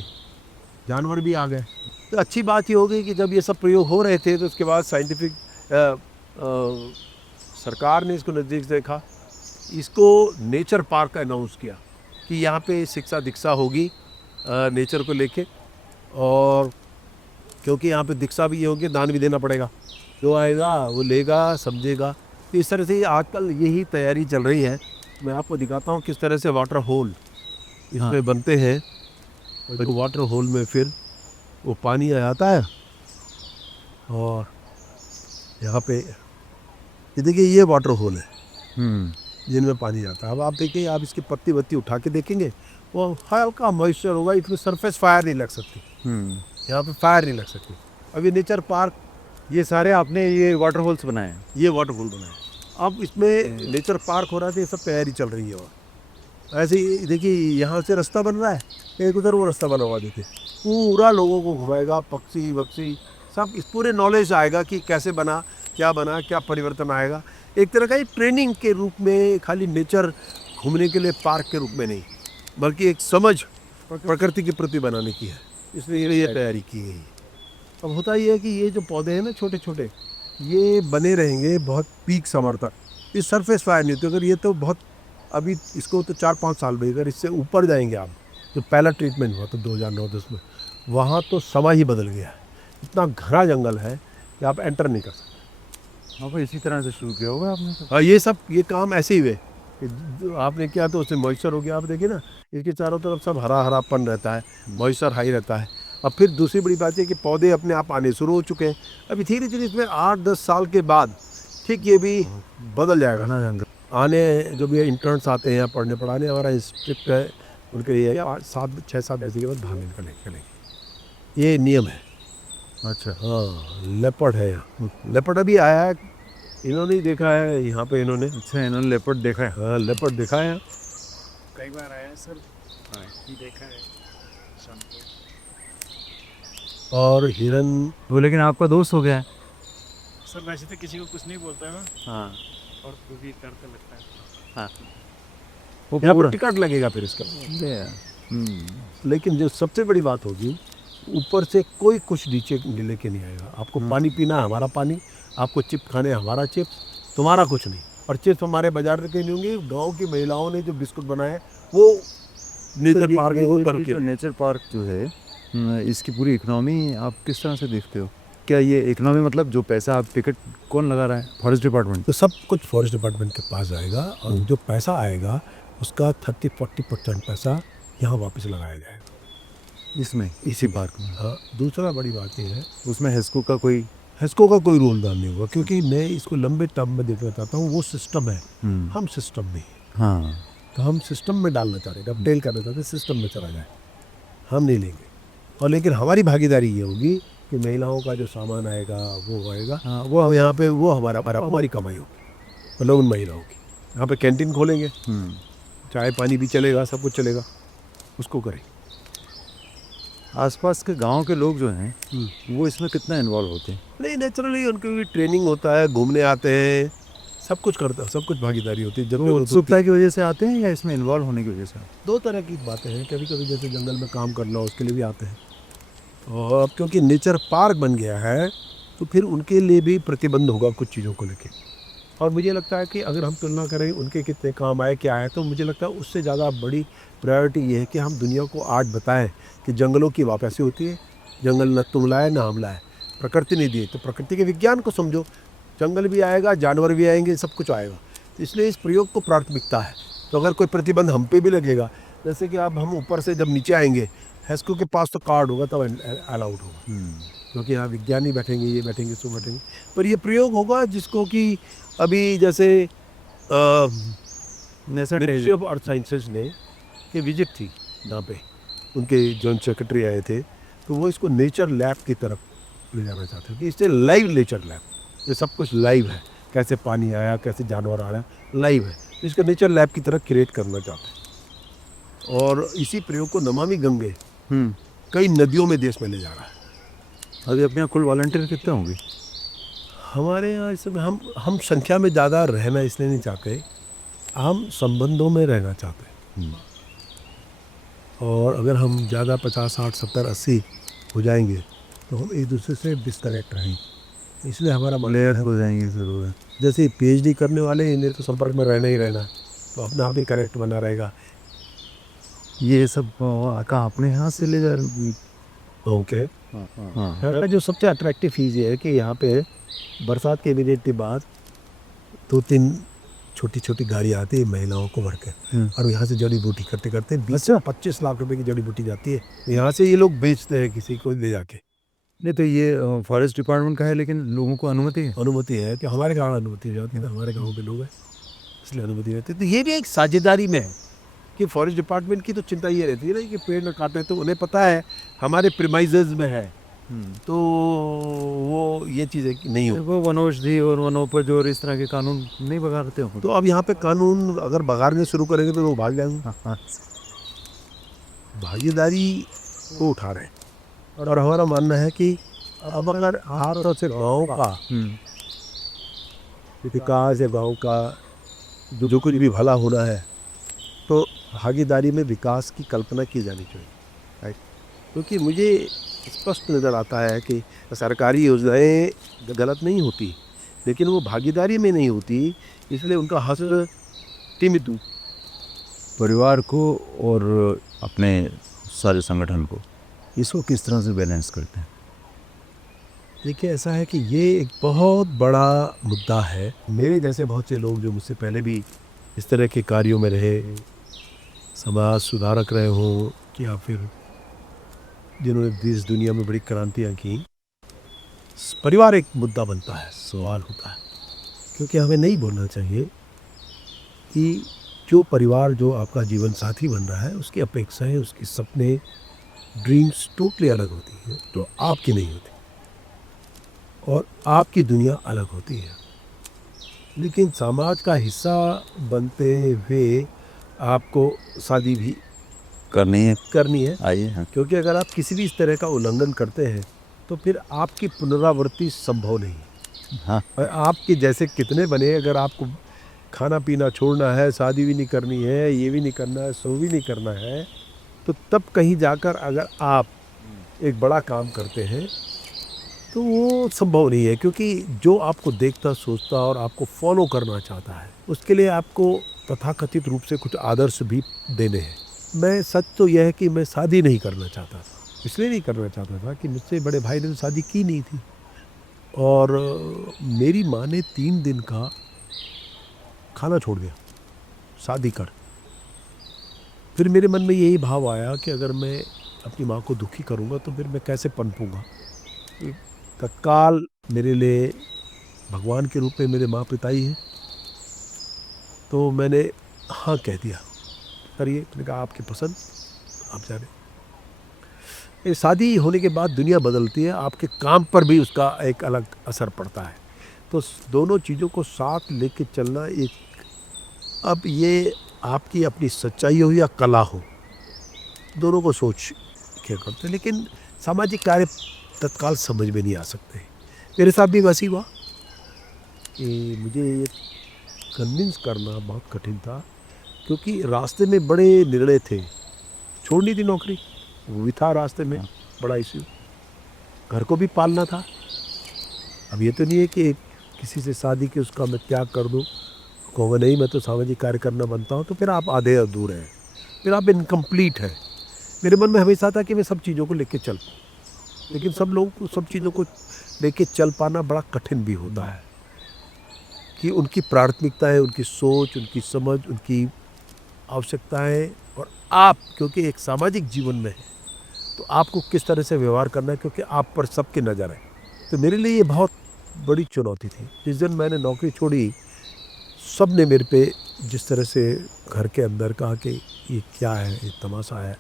जानवर भी आ गए। तो अच्छी बात ये हो गई कि जब ये सब प्रयोग हो रहे थे, तो उसके बाद साइंटिफिक सरकार ने इसको नज़दीक से देखा, इसको नेचर पार्क अनाउंस किया। कि यहाँ पे शिक्षा दीक्षा होगी नेचर को लेके, और क्योंकि यहाँ पे दीक्षा भी ये होगी, दान भी देना पड़ेगा, जो आएगा वो लेगा समझेगा। तो इस तरह से आजकल यही तैयारी चल रही है। मैं आपको दिखाता हूँ किस तरह से वाटर होल इसमें बनते हैं, और जो वाटर होल में फिर वो पानी आ जाता है, और यहाँ पे ये देखिए ये वाटर होल है जिनमें पानी जाता है। अब आप देखिए, आप इसकी पत्ती वत्ती उठा के देखेंगे वो हल्का मॉइस्चर होगा, इसमें सरफेस फायर नहीं लग सकती, यहाँ पे फायर नहीं लग सकती। अभी नेचर पार्क ये सारे आपने ये वाटर होल्स बनाए हैं? ये वाटर होल बनाए, अब इसमें नेचर पार्क हो रहा है, तो ये सब तैयारी चल रही है। और ऐसे ही देखिए यहाँ से रास्ता बन रहा है, एक उधर वो रास्ता बना हुआ, देखिए पूरा लोगों को घुमाएगा, पक्षी वक्षी सब इस पूरे नॉलेज आएगा कि कैसे बना, क्या परिवर्तन आएगा। एक तरह का ये ट्रेनिंग के रूप में, खाली नेचर घूमने के लिए पार्क के रूप में नहीं, बल्कि एक समझ प्रकृति के प्रति बनाने की है, इसलिए ये तैयारी की गई है। अब होता ये है कि ये जो पौधे हैं ना छोटे छोटे, ये बने रहेंगे बहुत पीक समर तक, इस सरफेस फायर नहीं होती। अगर ये तो बहुत अभी इसको तो 4-5 साल में, अगर इससे ऊपर जाएंगे आप, जो पहला ट्रीटमेंट हुआ तो 2009-10 में, वहाँ तो समय ही बदल गया है। इतना घना जंगल है कि आप एंटर नहीं कर सकते। हाँ, इसी तरह से शुरू किया होगा आपने तो। हाँ, ये काम ऐसे ही हुए कि आपने किया तो उससे मॉइस्चर हो गया। आप देखिए ना, इसके चारों तरफ सब हरा हरापन रहता है, मॉइस्चर हाई रहता है। अब फिर दूसरी बड़ी बात है कि पौधे अपने आप आने शुरू हो चुके हैं। अभी धीरे धीरे इसमें 8-10 साल के बाद ठीक ये भी बदल जाएगा ना जंगल। आने जो भी इंटर्न्स आते हैं यहाँ पढ़ने पढ़ाने, हमारा स्ट्रिक्ट है उनके लिए 6-7 ऐसे के बाद बाहर निकलेंगे, ये नियम है। अच्छा, हाँ, लेपर्ड है यहाँ, लेपर्ड अभी आया है, इन्होंने ही देखा है यहाँ पे, इन्होंने। अच्छा, इन्होंने लेपर्ड देखा है? हाँ, लेपर्ड देखा है, कई बार आया सर, देखा है शाम को। और हिरन। वो लेकिन आपका दोस्त हो गया है सर वैसे तो किसी को कुछ नहीं बोलता है ना, हाँ, और फिर भी डर तो लगता है। हाँ, वो यहाँ पूरा पर टिकट लगेगा फिर इसका। लेकिन जो सबसे बड़ी बात होगी, ऊपर से कोई कुछ नीचे लेके नहीं आएगा। आपको पानी पीना है, हमारा पानी, आपको चिप्स खाने हमारा चिप्स, तुम्हारा कुछ नहीं। और चिप्स हमारे बाजार के नहीं होंगे, गांव की महिलाओं ने जो बिस्कुट बनाए वो नेचर पार्क करके। नेचर पार्क जो है, इसकी पूरी इकोनॉमी आप किस तरह से देखते हो? क्या ये इकोनॉमी मतलब जो पैसा आप टिकट कौन लगा रहा है? Forest department? तो सब कुछ फॉरेस्ट डिपार्टमेंट के पास जाएगा, और जो पैसा आएगा उसका 30-40% पैसा यहाँ वापस लगाया जाएगा इसमें, इसी पार्क में। हाँ, दूसरा बड़ी बात ये है, उसमें हेस्को का कोई रोल नहीं होगा, क्योंकि मैं इसको लंबे टर्म में देखना चाहता हूँ। वो सिस्टम है, हम सिस्टम नहीं, हाँ, तो हम सिस्टम में डालना चाह रहे हैं, अपडेल करना चाहते हैं, सिस्टम में चला जाए, हम नहीं लेंगे। और लेकिन हमारी भागीदारी ये होगी कि महिलाओं का जो सामान आएगा वो आएगा, हाँ, वो हम यहाँ पे, वो हमारी कमाई होगी, मतलब उन महिलाओं की। यहाँ पे कैंटीन खोलेंगे, चाय पानी भी चलेगा, सब कुछ चलेगा, उसको करें। आसपास के गांव के लोग जो हैं वो इसमें कितना इन्वॉल्व होते हैं? नहीं, नेचुरली उनके भी ट्रेनिंग होता है, घूमने आते हैं, सब कुछ करता है, सब कुछ भागीदारी होती है। जब वो उत्सुकता की वजह से आते हैं या इसमें इन्वॉल्व होने की वजह से? दो तरह की बातें हैं। कभी कभी जैसे जंगल में काम करना हो, उसके लिए भी आते हैं, और अब क्योंकि नेचर पार्क बन गया है तो फिर उनके लिए भी प्रतिबंध होगा कुछ चीज़ों को लेके। और मुझे लगता है कि अगर हम तुलना करें उनके कितने काम आए, क्या आए, तो मुझे लगता है उससे ज़्यादा बड़ी प्रायोरिटी ये है कि हम दुनिया को आज बताएं कि जंगलों की वापसी होती है। जंगल न तुम लाए न हम लाए, प्रकृति ने दिए, तो प्रकृति के विज्ञान को समझो। जंगल भी आएगा, जानवर भी आएंगे, सब कुछ आएगा, तो इसलिए इस प्रयोग को प्राथमिकता है। तो अगर कोई प्रतिबंध हम पे भी लगेगा, जैसे कि अब हम ऊपर से जब नीचे आएंगे, हेस्को के पास तो कार्ड होगा तब अलाउड होगा, क्योंकि यहाँ विज्ञानी बैठेंगे, ये बैठेंगे, सो बैठेंगे। पर ये प्रयोग होगा जिसको कि अभी जैसे मिनिस्ट्री ऑफ अर्थ साइंसेज ने कि विजिट थी यहाँ पे, उनके जॉइंट सेक्रेटरी आए थे, तो वो इसको नेचर लैब की तरफ ले जाना चाहते हैं कि इससे लाइव नेचर लैब, ये सब कुछ लाइव है, कैसे पानी आया, कैसे जानवर आ रहा है, लाइव है, तो इसका नेचर लैब की तरह क्रिएट करना चाहते हैं। और इसी प्रयोग को नमामि गंगे कई नदियों में देश में ले जा रहा है। अभी अपने यहाँ कुल वॉलंटियर कितने होंगे? हमारे यहाँ इस समय हम संख्या में ज़्यादा रहना इसलिए नहीं चाहते, हम संबंधों में रहना चाहते हैं। और अगर हम ज़्यादा 50, 60, 70, 80 हो जाएंगे तो हम एक दूसरे से डिस्कनेक्ट रहेंगे, इसलिए हमारा लेयर हो जाएंगे ज़रूर है। जैसे PhD करने वाले इन्हें तो संपर्क में रहना ही रहना है, तो अपना आप ही कनेक्ट बना रहेगा। ये सब कहाँ अपने यहाँ से ले जा रहे हैं? ओके। हाँ यहाँ का जो सबसे अट्रैक्टिव चीज़ ये है कि यहाँ पे बरसात के इमीडिएटली बाद 2-3 छोटी छोटी गाड़ी आती है महिलाओं को भर के, और यहाँ से जड़ी बूटी करते करते 20-25 लाख रुपए की जड़ी बूटी जाती है। यहाँ से ये लोग बेचते हैं किसी को ले जाके। नहीं तो ये फॉरेस्ट डिपार्टमेंट का है, लेकिन लोगों को अनुमति है। अनुमति है कि हमारे गाँव अनुमति जाती है, हमारे गाँव के लोग हैं इसलिए अनुमति रहती है। तो ये भी एक साझेदारी में है कि फॉरेस्ट डिपार्टमेंट की तो चिंता ये रहती है ना कि पेड़ न काटें, तो उन्हें पता है हमारे प्रीमाइजेज में है, तो वो ये चीज़ें नहीं हो। वो वनौषधि और वनोपज और इस तरह के कानून नहीं बगाड़ते हो तो अब यहाँ पे कानून अगर बगाड़ने शुरू करेंगे तो वो भाग जाएंगे। भागीदारी को उठा रहे हैं और हमारा मानना है कि अब अगर हर तरह से गाँव का विकास या गाँव का जो कुछ भी भला होना है तो भागीदारी में विकास की कल्पना की जानी चाहिए, राइट। क्योंकि मुझे स्पष्ट नज़र आता है कि सरकारी योजनाएं गलत नहीं होती, लेकिन वो भागीदारी में नहीं होती, इसलिए उनका हश्र सीमित। परिवार को और अपने सारे संगठन को इसको किस तरह से बैलेंस करते हैं? देखिए ऐसा है कि ये एक बहुत बड़ा मुद्दा है। मेरे जैसे बहुत से लोग जो मुझसे पहले भी इस तरह के कार्यों में रहे, समाज सुधारक रहे हों या फिर जिन्होंने देश दुनिया में बड़ी क्रांतियाँ की, परिवार एक मुद्दा बनता है, सवाल होता है। क्योंकि हमें नहीं बोलना चाहिए कि जो परिवार जो आपका जीवन साथी बन रहा है उसकी अपेक्षाएं, उसके सपने, ड्रीम्स टोटली अलग होती हैं, तो आपकी नहीं होती, और आपकी दुनिया अलग होती है। लेकिन समाज का हिस्सा बनते हुए आपको शादी भी करनी है। आइए। हाँ। क्योंकि अगर आप किसी भी इस तरह का उल्लंघन करते हैं तो फिर आपकी पुनरावृत्ति संभव नहीं है। हाँ। और आपके जैसे कितने बने, अगर आपको खाना पीना छोड़ना है, शादी भी नहीं करनी है, ये भी नहीं करना है, सो भी नहीं करना है, तो तब कहीं जाकर अगर आप एक बड़ा काम करते हैं तो वो संभव नहीं है। क्योंकि जो आपको देखता, सोचता और आपको फॉलो करना चाहता है, उसके लिए आपको तथाकथित रूप से कुछ आदर्श भी देने हैं। मैं सच तो यह है कि मैं शादी नहीं करना चाहता था, इसलिए नहीं करना चाहता था कि मुझसे बड़े भाई ने शादी की नहीं थी, और मेरी माँ ने 3 दिन का खाना छोड़ दिया शादी कर। फिर मेरे मन में यही भाव आया कि अगर मैं अपनी माँ को दुखी करूँगा तो फिर मैं कैसे पनपूँगा। तत्काल मेरे लिए भगवान के रूप में मेरे माँ पिता ही हैं, तो मैंने हाँ कह दिया, करिए। मैंने कहा आपकी पसंद, आप जाने। ये शादी होने के बाद दुनिया बदलती है, आपके काम पर भी उसका एक अलग असर पड़ता है, तो दोनों चीज़ों को साथ लेके चलना एक, अब ये आपकी अपनी सच्चाई हो या कला हो, दोनों को सोच के करते हैं। लेकिन सामाजिक कार्य तत्काल समझ में नहीं आ सकते। मेरे साथ भी वैसे ही हुआ कि मुझे ये कन्विंस करना बहुत कठिन था, क्योंकि रास्ते में बड़े निर्णय थे। छोड़नी थी नौकरी, वो भी था रास्ते में बड़ा इश्यू, घर को भी पालना था। अब ये तो नहीं है कि किसी से शादी की उसका मैं त्याग कर दूँ, कहूँगा नहीं मैं तो सामाजिक कार्य करना बनता हूँ, तो फिर आप आधे अधूरे हैं, फिर आप इनकम्प्लीट हैं। मेरे मन में हमेशा था कि मैं सब चीज़ों को लेके चल पाऊँ, लेकिन सब लोगों को सब चीज़ों को लेके चल पाना बड़ा कठिन भी होता है, कि उनकी प्राथमिकताएं, उनकी सोच, उनकी समझ, उनकी आवश्यकताएं, और आप क्योंकि एक सामाजिक जीवन में है तो आपको किस तरह से व्यवहार करना है, क्योंकि आप पर सबकी नज़र है। तो मेरे लिए ये बहुत बड़ी चुनौती थी। जिस दिन मैंने नौकरी छोड़ी, सब ने मेरे पे जिस तरह से घर के अंदर कहा कि ये क्या है, ये तमाशा है,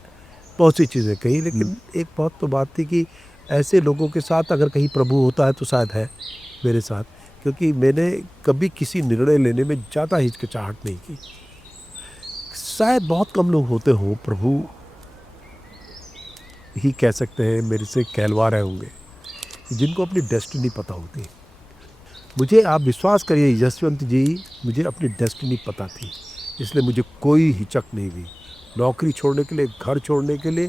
बहुत सी चीज़ें कही। लेकिन एक बहुत तो बात थी कि ऐसे लोगों के साथ अगर कहीं प्रभु होता है तो शायद है मेरे साथ, क्योंकि मैंने कभी किसी निर्णय लेने में ज़्यादा हिचकिचाहट नहीं की। शायद बहुत कम लोग होते हो, प्रभु ही कह सकते हैं मेरे से कहलवा रहे होंगे, जिनको अपनी डेस्टिनी पता होती है। मुझे आप विश्वास करिए यशवंत जी, मुझे अपनी डेस्टिनी पता थी, इसलिए मुझे कोई हिचक नहीं हुई। नौकरी छोड़ने के लिए, घर छोड़ने के लिए,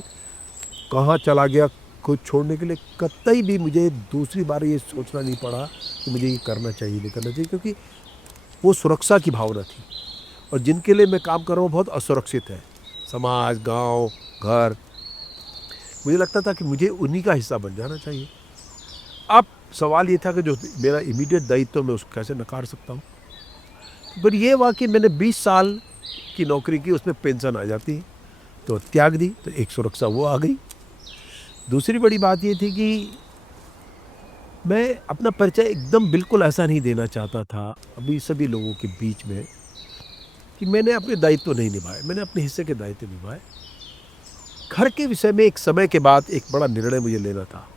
कहाँ चला गया कुछ छोड़ने के लिए, कतई भी मुझे दूसरी बार ये सोचना नहीं पड़ा कि मुझे ये करना चाहिए नहीं करना चाहिए, क्योंकि वो सुरक्षा की भावना थी। और जिनके लिए मैं काम कर रहा हूँ बहुत असुरक्षित है, समाज, गांव, घर, मुझे लगता था कि मुझे उन्हीं का हिस्सा बन जाना चाहिए। अब सवाल ये था कि जो मेरा इमीडिएट दायित्व मैं उसको कैसे नकार सकता हूँ। पर ये हुआ कि मैंने 20 साल की नौकरी की, उसमें पेंशन आ जाती है तो त्याग दी, तो एक सुरक्षा वो आ गई। दूसरी बड़ी बात ये थी कि मैं अपना परिचय एकदम बिल्कुल ऐसा नहीं देना चाहता था अभी सभी लोगों के बीच में कि मैंने अपने दायित्व नहीं निभाए, मैंने अपने हिस्से के दायित्व निभाए। घर के विषय में एक समय के बाद एक बड़ा निर्णय मुझे लेना था।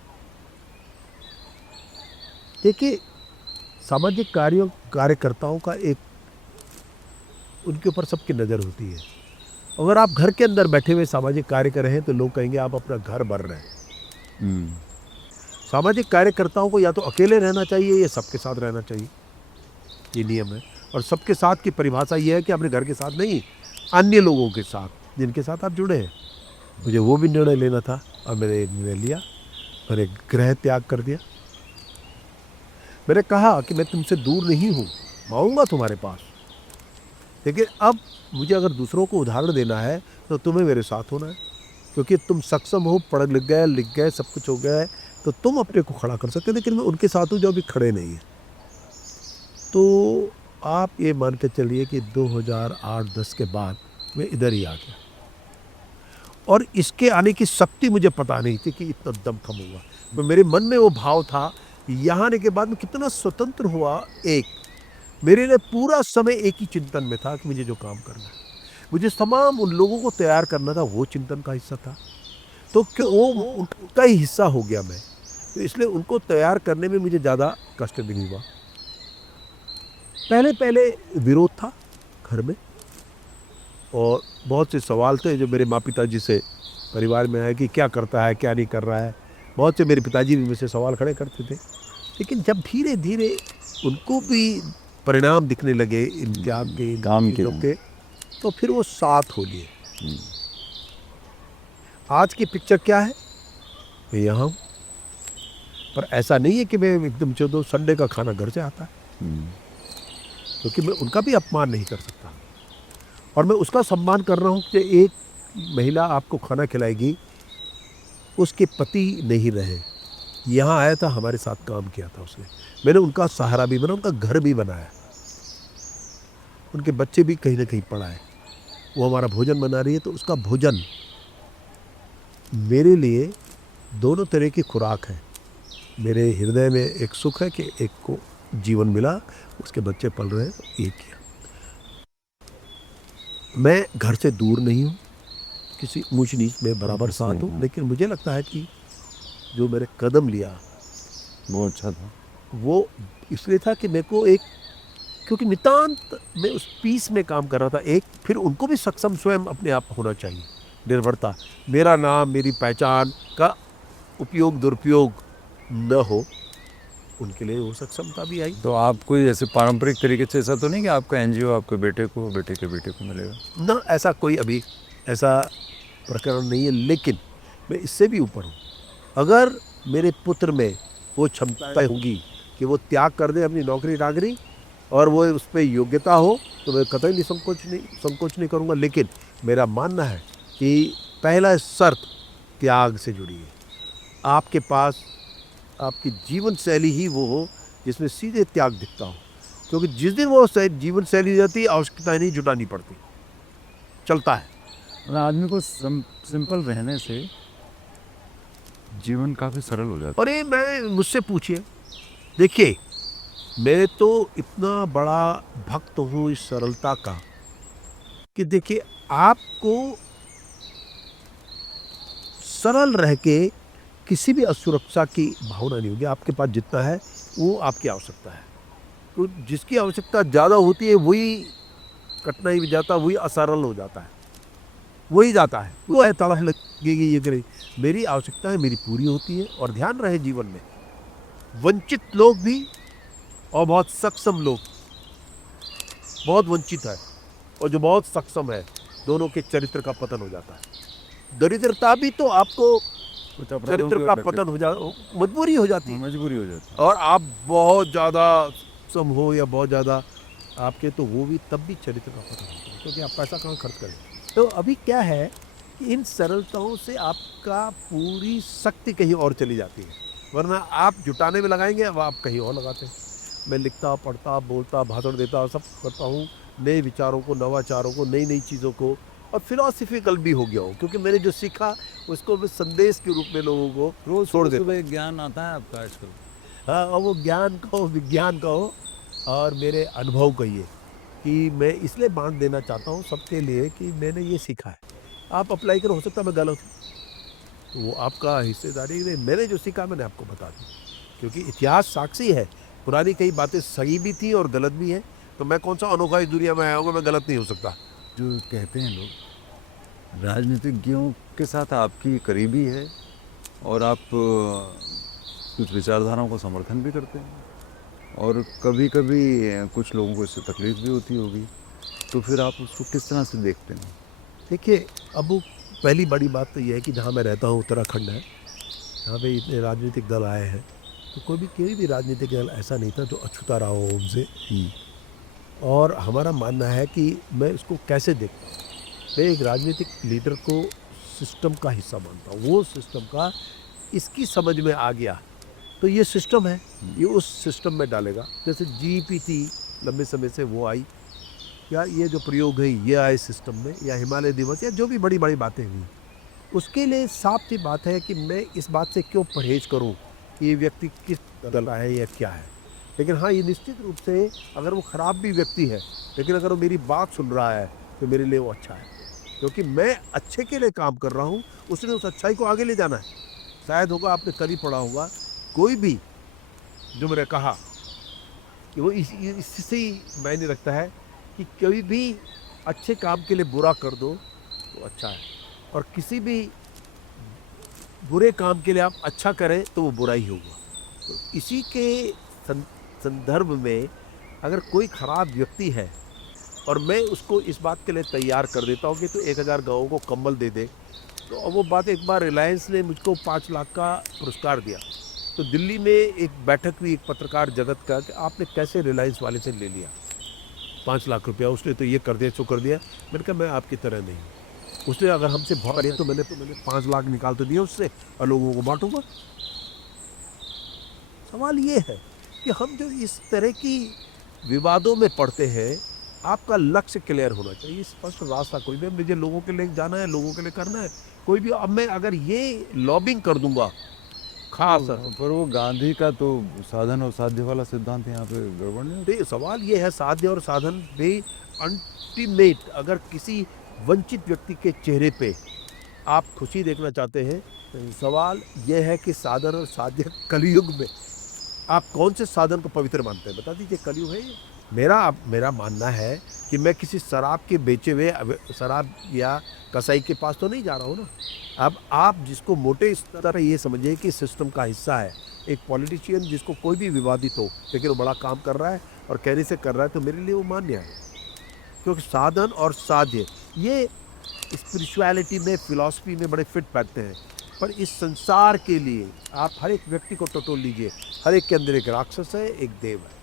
देखिए, सामाजिक कार्यकर्ताओं का एक, उनके ऊपर सबकी नज़र होती है। अगर आप घर के अंदर बैठे हुए सामाजिक कार्य कर रहे हैं तो लोग कहेंगे आप अपना घर भर रहे हैं। सामाजिक कार्यकर्ताओं को या तो अकेले रहना चाहिए या सबके साथ रहना चाहिए, ये नियम है। और सबके साथ की परिभाषा ये है कि अपने घर के साथ नहीं, अन्य लोगों के साथ जिनके साथ आप जुड़े हैं। मुझे वो भी निर्णय लेना था और मैंने एक निर्णय लिया, मैंने गृह त्याग कर दिया। मैंने कहा कि मैं तुमसे दूर नहीं हूँ, मैं आऊँगा तुम्हारे पास, लेकिन अब मुझे अगर दूसरों को उदाहरण देना है तो तुम्हें मेरे साथ होना है, क्योंकि तुम सक्षम हो, पढ़ लिख गए, सब कुछ हो गया है, तो तुम अपने को खड़ा कर सकते, लेकिन मैं उनके साथ हूँ जो अभी खड़े नहीं हैं। तो आप ये मान के चलिए कि 2008-10 के बाद मैं इधर ही आ गया, और इसके आने की शक्ति मुझे पता नहीं थी कि इतना दमखम हुआ। तो मेरे मन में वो भाव था, यहाँ आने के बाद मैं कितना स्वतंत्र हुआ। एक मेरे लिए पूरा समय एक ही चिंतन में था कि मुझे जो काम करना है, मुझे तमाम उन लोगों को तैयार करना था, वो चिंतन का हिस्सा था। तो वो उनका ही हिस्सा हो गया मैं, तो इसलिए उनको तैयार करने में मुझे ज़्यादा कष्ट भी नहीं हुआ। पहले विरोध था घर में, और बहुत से सवाल थे जो मेरे माँ पिताजी से परिवार में आए कि क्या करता है, क्या नहीं कर रहा है। बहुत से मेरे पिताजी भी मुझसे सवाल खड़े करते थे, लेकिन जब धीरे धीरे उनको भी परिणाम दिखने लगे इम्तिहान के, काम के, तो फिर वो साथ हो लिए। आज की पिक्चर क्या है, मैं यहाँ हूँ, पर ऐसा नहीं है कि मैं एकदम चलो संडे का खाना घर से आता है, क्योंकि मैं उनका भी अपमान नहीं कर सकता, और मैं उसका सम्मान कर रहा हूँ कि एक महिला आपको खाना खिलाएगी, उसके पति नहीं रहे, यहाँ आया था, हमारे साथ काम किया था उसने, मैंने उनका सहारा भी बना, उनका घर भी बनाया, उनके बच्चे भी कहीं ना कहीं पढ़ाए, वो हमारा भोजन बना रही है, तो उसका भोजन मेरे लिए दोनों तरह की खुराक है। मेरे हृदय में एक सुख है कि एक को जीवन मिला, उसके बच्चे पल रहे हैं, ये किया। मैं घर से दूर नहीं हूँ, किसी ऊंच नीच में बराबर साथ हूँ, लेकिन मुझे लगता है कि जो मैंने कदम लिया वो अच्छा था। वो इसलिए था कि मेरे को एक, क्योंकि नितांत मैं उस पीस में काम कर रहा था, एक फिर उनको भी सक्षम स्वयं अपने आप होना चाहिए, निर्भरता, मेरा नाम, मेरी पहचान का उपयोग दुरुपयोग न हो, उनके लिए वो सक्षमता भी आई। तो आप कोई ऐसे पारंपरिक तरीके से ऐसा तो नहीं कि आपका एनजीओ आपके बेटे को, बेटे के बेटे को मिलेगा? ना, ऐसा कोई अभी ऐसा प्रकरण नहीं है, लेकिन मैं इससे भी ऊपर हूँ। अगर मेरे पुत्र में वो क्षमताएं होंगी कि वो त्याग कर दे अपनी नौकरी नागरी, और वो उस पर योग्यता हो, तो मैं कतई संकोच नहीं करूँगा। लेकिन मेरा मानना है कि पहला शर्त त्याग से जुड़ी है। आपके पास आपकी जीवन शैली ही वो हो जिसमें सीधे त्याग दिखता हो, क्योंकि जिस दिन वो जीवन शैली जाती है, आवश्यकताएं नहीं जुटानी पड़ती, चलता है। आदमी को सिंपल रहने से जीवन काफ़ी सरल हो जाता है। और ये मुझसे पूछिए, देखिए मैं तो इतना बड़ा भक्त हूँ इस सरलता का कि देखिए आपको सरल रह के किसी भी असुरक्षा की भावना नहीं होगी। आपके पास जितना है वो आपकी आवश्यकता है, तो जिसकी आवश्यकता ज़्यादा होती है वही कठिनाई में जाता है, वही असरल हो जाता है, वही जाता है, वो है तलाश लगेगी ये करे। मेरी आवश्यकताएं मेरी पूरी होती है। और ध्यान रहे, जीवन में वंचित लोग भी और बहुत सक्षम लोग, बहुत वंचित है और जो बहुत सक्षम है, दोनों के चरित्र का पतन हो जाता है। दरिद्रता भी तो आपको चरित्र का पतन हो जाता, मजबूरी हो जाती है। और आप बहुत ज़्यादा सम हो या बहुत ज़्यादा आपके, तो वो भी तब भी चरित्र का पतन होता है, क्योंकि आप पैसा कहाँ खर्च करें। तो अभी क्या है कि इन सरलताओं से आपका पूरी शक्ति कहीं और चली जाती है, वरना आप जुटाने में लगाएंगे, अब आप कहीं और लगाते हैं। मैं लिखता, पढ़ता, बोलता, भाषण देता, सब करता हूँ, नए विचारों को, नवाचारों को, नई नई चीज़ों को, और फिलोसफिकल भी हो गया हूँ, क्योंकि मैंने जो सीखा उसको मैं संदेश के रूप में लोगों को रोज छोड़ देता। सुबह ज्ञान आता है आपका आजकल? हाँ, और वो ज्ञान कहो, विज्ञान कहो, और मेरे अनुभव कहिए कि मैं इसलिए बांट देना चाहता हूँ सबके लिए कि मैंने ये सीखा है। आप अप्लाई करो, हो सकता है मैं गलत हूँ, तो वो आपका हिस्सेदारी है। मैंने जो सीखा मैंने आपको बता दी, क्योंकि इतिहास साक्षी है, पुरानी कई बातें सही भी थी और गलत भी हैं, तो मैं कौन सा अनोखा इस दुनिया में आया हूँ, मैं गलत नहीं हो सकता। जो कहते हैं लोग, राजनीतिज्ञों के साथ आपकी करीबी है और आप कुछ विचारधाराओं का समर्थन भी करते हैं, और कभी कभी कुछ लोगों को इससे तकलीफ भी होती होगी, तो फिर आप उसको किस तरह से देखते हैं? देखिए, अब वो पहली बड़ी बात तो ये है कि जहाँ मैं रहता हूँ उत्तराखंड है, यहाँ पे इतने राजनीतिक दल आए हैं, तो कोई भी राजनीतिक दल ऐसा नहीं था जो अछूता रहा हो हमसे। और हमारा मानना है कि मैं इसको कैसे देखता हूँ, मैं एक राजनीतिक लीडर को सिस्टम का हिस्सा मानता हूँ। वो सिस्टम का इसकी समझ में आ गया तो ये सिस्टम है, ये उस सिस्टम में डालेगा। जैसे जीपी थी लंबे समय से, वो आई, या ये जो प्रयोग है ये आए सिस्टम में, या हिमालय दिवस, या जो भी बड़ी बड़ी बातें हुई, उसके लिए साफ सी बात है कि मैं इस बात से क्यों परहेज करूं कि ये व्यक्ति किस दल का है या क्या है। लेकिन हाँ, ये निश्चित रूप से अगर वो ख़राब भी व्यक्ति है, लेकिन अगर वो मेरी बात सुन रहा है तो मेरे लिए वो अच्छा है, क्योंकि मैं अच्छे के लिए काम कर रहा हूँ, उसने उस अच्छाई को आगे ले जाना है। शायद होगा आपने कल ही पढ़ा होगा, कोई भी जो मैंने कहा कि वो इससे ही मायने रखता है कि कोई भी अच्छे काम के लिए बुरा कर दो तो अच्छा है, और किसी भी बुरे काम के लिए आप अच्छा करें तो वो बुरा ही होगा। तो इसी के संदर्भ में अगर कोई खराब व्यक्ति है और मैं उसको इस बात के लिए तैयार कर देता हूँ कि तो 1000 गाँवों को कंबल दे दे, तो वो बात, एक बार रिलायंस ने मुझको 5 लाख का पुरस्कार दिया, तो दिल्ली में एक बैठक हुई एक पत्रकार जगत का कि आपने कैसे रिलायंस वाले से ले लिया 5 लाख रुपया, उसने तो ये कर दिया, सो कर दिया। मैंने कहा मैं आपकी तरह नहीं हूँ, उसने अगर हमसे बहुत लिया तो मैंने 5 लाख निकाल तो दिया उससे और लोगों को बांटूंगा। सवाल ये है कि हम जो इस तरह की विवादों में पड़ते हैं, आपका लक्ष्य क्लियर होना चाहिए, स्पष्ट रास्ता। कोई भी मुझे लोगों के लिए जाना है, लोगों के लिए करना है, कोई भी। अब मैं अगर ये लॉबिंग कर दूंगा खास, पर वो गांधी का तो साधन और साध्य वाला सिद्धांत यहाँ पे गड़बड़ नहीं होती? सवाल ये है, साध्य और साधन भी अल्टीमेट, अगर किसी वंचित व्यक्ति के चेहरे पे आप खुशी देखना चाहते हैं, तो सवाल ये है कि साधन और साध्य कलयुग में आप कौन से साधन को पवित्र मानते हैं, बता दीजिए। कलयुग है ये। मेरा मानना है कि मैं किसी शराब के बेचे हुए शराब या कसाई के पास तो नहीं जा रहा हूँ ना। अब आप जिसको मोटे इस तरह ये समझिए कि सिस्टम का हिस्सा है, एक पॉलिटिशियन जिसको कोई भी विवादित हो लेकिन वो बड़ा काम कर रहा है और कहने से कर रहा है, तो मेरे लिए वो मान्य है। क्योंकि साधन और साध्य ये स्पिरिचुअलिटी में, फिलॉसफी में बड़े फिट बैठते हैं, पर इस संसार के लिए आप हर एक व्यक्ति को टटोल लीजिए, हर एक के अंदर एक राक्षस है, एक देव है।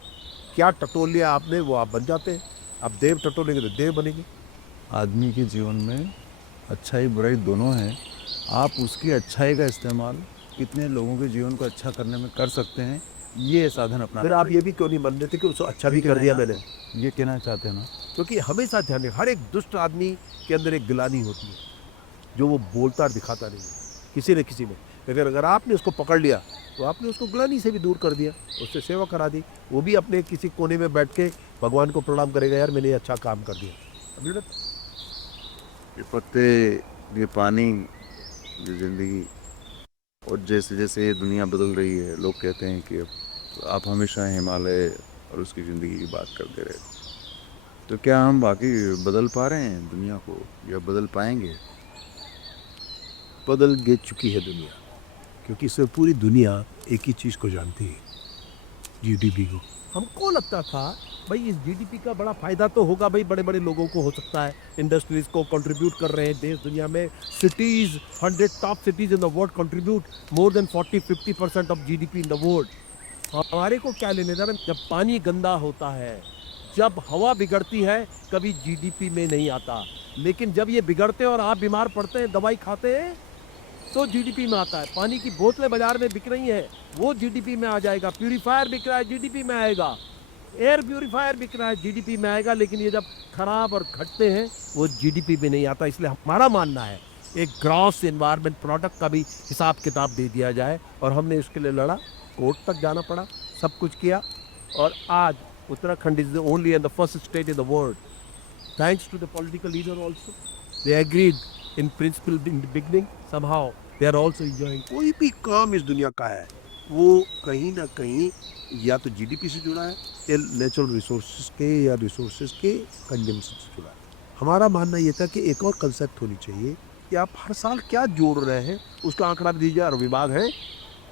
क्या टटोल लिया आपने, वो आप बन जाते हैं। आप देव टटोलेंगे तो देव बनेंगे। आदमी के जीवन में अच्छाई बुराई दोनों हैं, आप उसकी अच्छाई का इस्तेमाल कितने लोगों के जीवन को अच्छा करने में कर सकते हैं, ये साधन अपना। फिर आप ये भी क्यों नहीं मान लेते कि उसको अच्छा भी कर दिया मैंने? ये कहना चाहते हैं ना, क्योंकि हमेशा ध्यान रखें, हर एक दुष्ट आदमी के अंदर एक गिलानी होती है जो वो बोलता और दिखाता नहीं है किसी न किसी में। लेकिन अगर आपने उसको पकड़ लिया तो आपने उसको ग्लानी से भी दूर कर दिया, उससे सेवा करा दी, वो भी अपने किसी कोने में बैठ के भगवान को प्रणाम करेगा, यार मैंने अच्छा काम कर दिया। ये पत्ते, ये पानी, ये ज़िंदगी, और जैसे जैसे ये दुनिया बदल रही है, लोग कहते हैं कि आप हमेशा हिमालय और उसकी ज़िंदगी की बात करते रहे, तो क्या हम वाकई बदल पा रहे हैं दुनिया को, या बदल पाएंगे? बदल गे चुकी है दुनिया, क्योंकि इसमें पूरी दुनिया एक ही चीज़ को जानती है, जीडीपी को। हमको लगता था भाई इस जीडीपी का बड़ा फ़ायदा तो होगा, भाई बड़े बड़े लोगों को हो सकता है, इंडस्ट्रीज़ को कंट्रीब्यूट कर रहे हैं देश दुनिया में, cities 100 top cities in the world contribute more than 40-50% of GDP in the world. हमारे को क्या लेने देना? जब पानी गंदा होता है, जब हवा बिगड़ती है, कभी जीडीपी में नहीं आता। लेकिन जब ये बिगड़ते हैं और आप बीमार पड़ते हैं, दवाई खाते हैं, तो जीडीपी में आता है। पानी की बोतलें बाजार में बिक रही हैं, वो जीडीपी में आ जाएगा। प्यूरीफायर बिक रहा है, जीडीपी में आएगा। एयर प्यूरीफायर बिक रहा है, जीडीपी में आएगा। लेकिन ये जब खराब और घटते हैं, वो जीडीपी में नहीं आता। इसलिए हमारा मानना है एक ग्रॉस एनवायरनमेंट प्रोडक्ट का भी हिसाब किताब दे दिया जाए, और हमने इसके लिए लड़ा, कोर्ट तक जाना पड़ा, सब कुछ किया, और आज Uttarakhand is the only and the first state in the world, thanks to the political leader also, they agreed in principle in the beginning, somehow they are also enjoying. कोई भी काम इस दुनिया का है वो कहीं ना कहीं या तो जीडीपी से जुड़ा है, या नेचुरल रिसोर्सेज के या रिसोर्सेज के कंजम्पशन से जुड़ा है। हमारा मानना ये था कि एक और कंसेप्ट होनी चाहिए कि आप हर साल क्या जोड़ रहे हैं, उसका आंकड़ा भी दीजिए। और विभाग है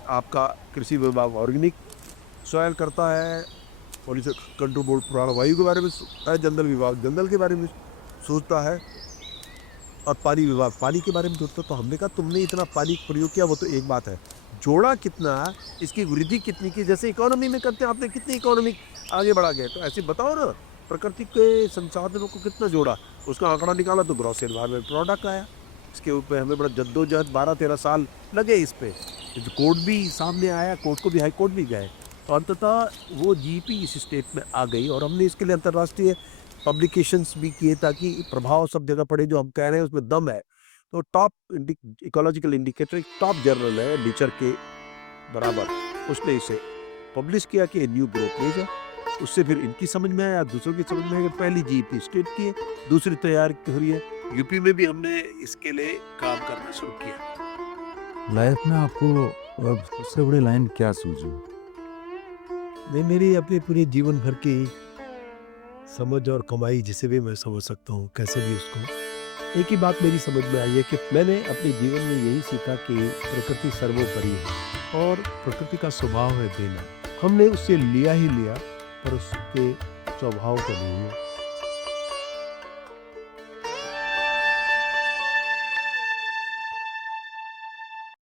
आपका, कृषि विभाग ऑर्गेनिक सॉयल करता है, पॉल्यूशन कंट्रोल बोर्ड प्राण वायु के बारे में सोचता है, जंगल विभाग जंगल के बारे में सोचता है, और पानी विभाग पानी के बारे में सोचता है। तो हमने कहा तुमने इतना पानी प्रयोग किया, वो तो एक बात है, जोड़ा कितना, इसकी वृद्धि कितनी की, जैसे इकोनॉमी में करते हैं, आपने कितनी इकोनॉमी आगे बढ़ा गए, तो ऐसे बताओ ना, प्रकृति के संसाधनों को कितना जोड़ा, उसका आंकड़ा निकाला तो ग्रॉस एनवायरनमेंट प्रोडक्ट आया। इसके ऊपर हमें बड़ा जद्दोजहद 12-13 साल लगे इस पे, तो कोर्ट भी सामने आया, कोर्ट को भी हाई कोर्ट भी गए, तो अंततः वो जीपी इस स्टेट में आ गई। और हमने इसके लिए अंतर्राष्ट्रीय पब्लिकेशंस भी किए ताकि प्रभाव सब जगह पड़े, जो हम कह रहे हैं उसमें दम है। तो टॉप इकोलॉजिकल इंडिकेटर एक टॉप जर्नल है नेचर के बराबर, उसने इसे पब्लिश किया कि न्यू ग्रोथ मेजर। उससे फिर इनकी समझ में आया, दूसरों की समझ में आया कि पहली जीपी स्टेट की है, दूसरी तैयार हो रही है, यूपी में भी हमने इसके लिए काम करना शुरू किया। लाइफ में आपको अब सबसे बड़ी लाइन क्या सूझी? नहीं, मेरी अपने पूरे जीवन भर की समझ और कमाई, जिसे भी मैं समझ सकता हूँ, कैसे भी उसको, एक ही बात मेरी समझ में आई है कि मैंने अपने जीवन में यही सीखा कि प्रकृति सर्वोपरि है और प्रकृति का स्वभाव है देना। हमने उससे लिया ही लिया, पर उसके स्वभाव को नहीं लिया।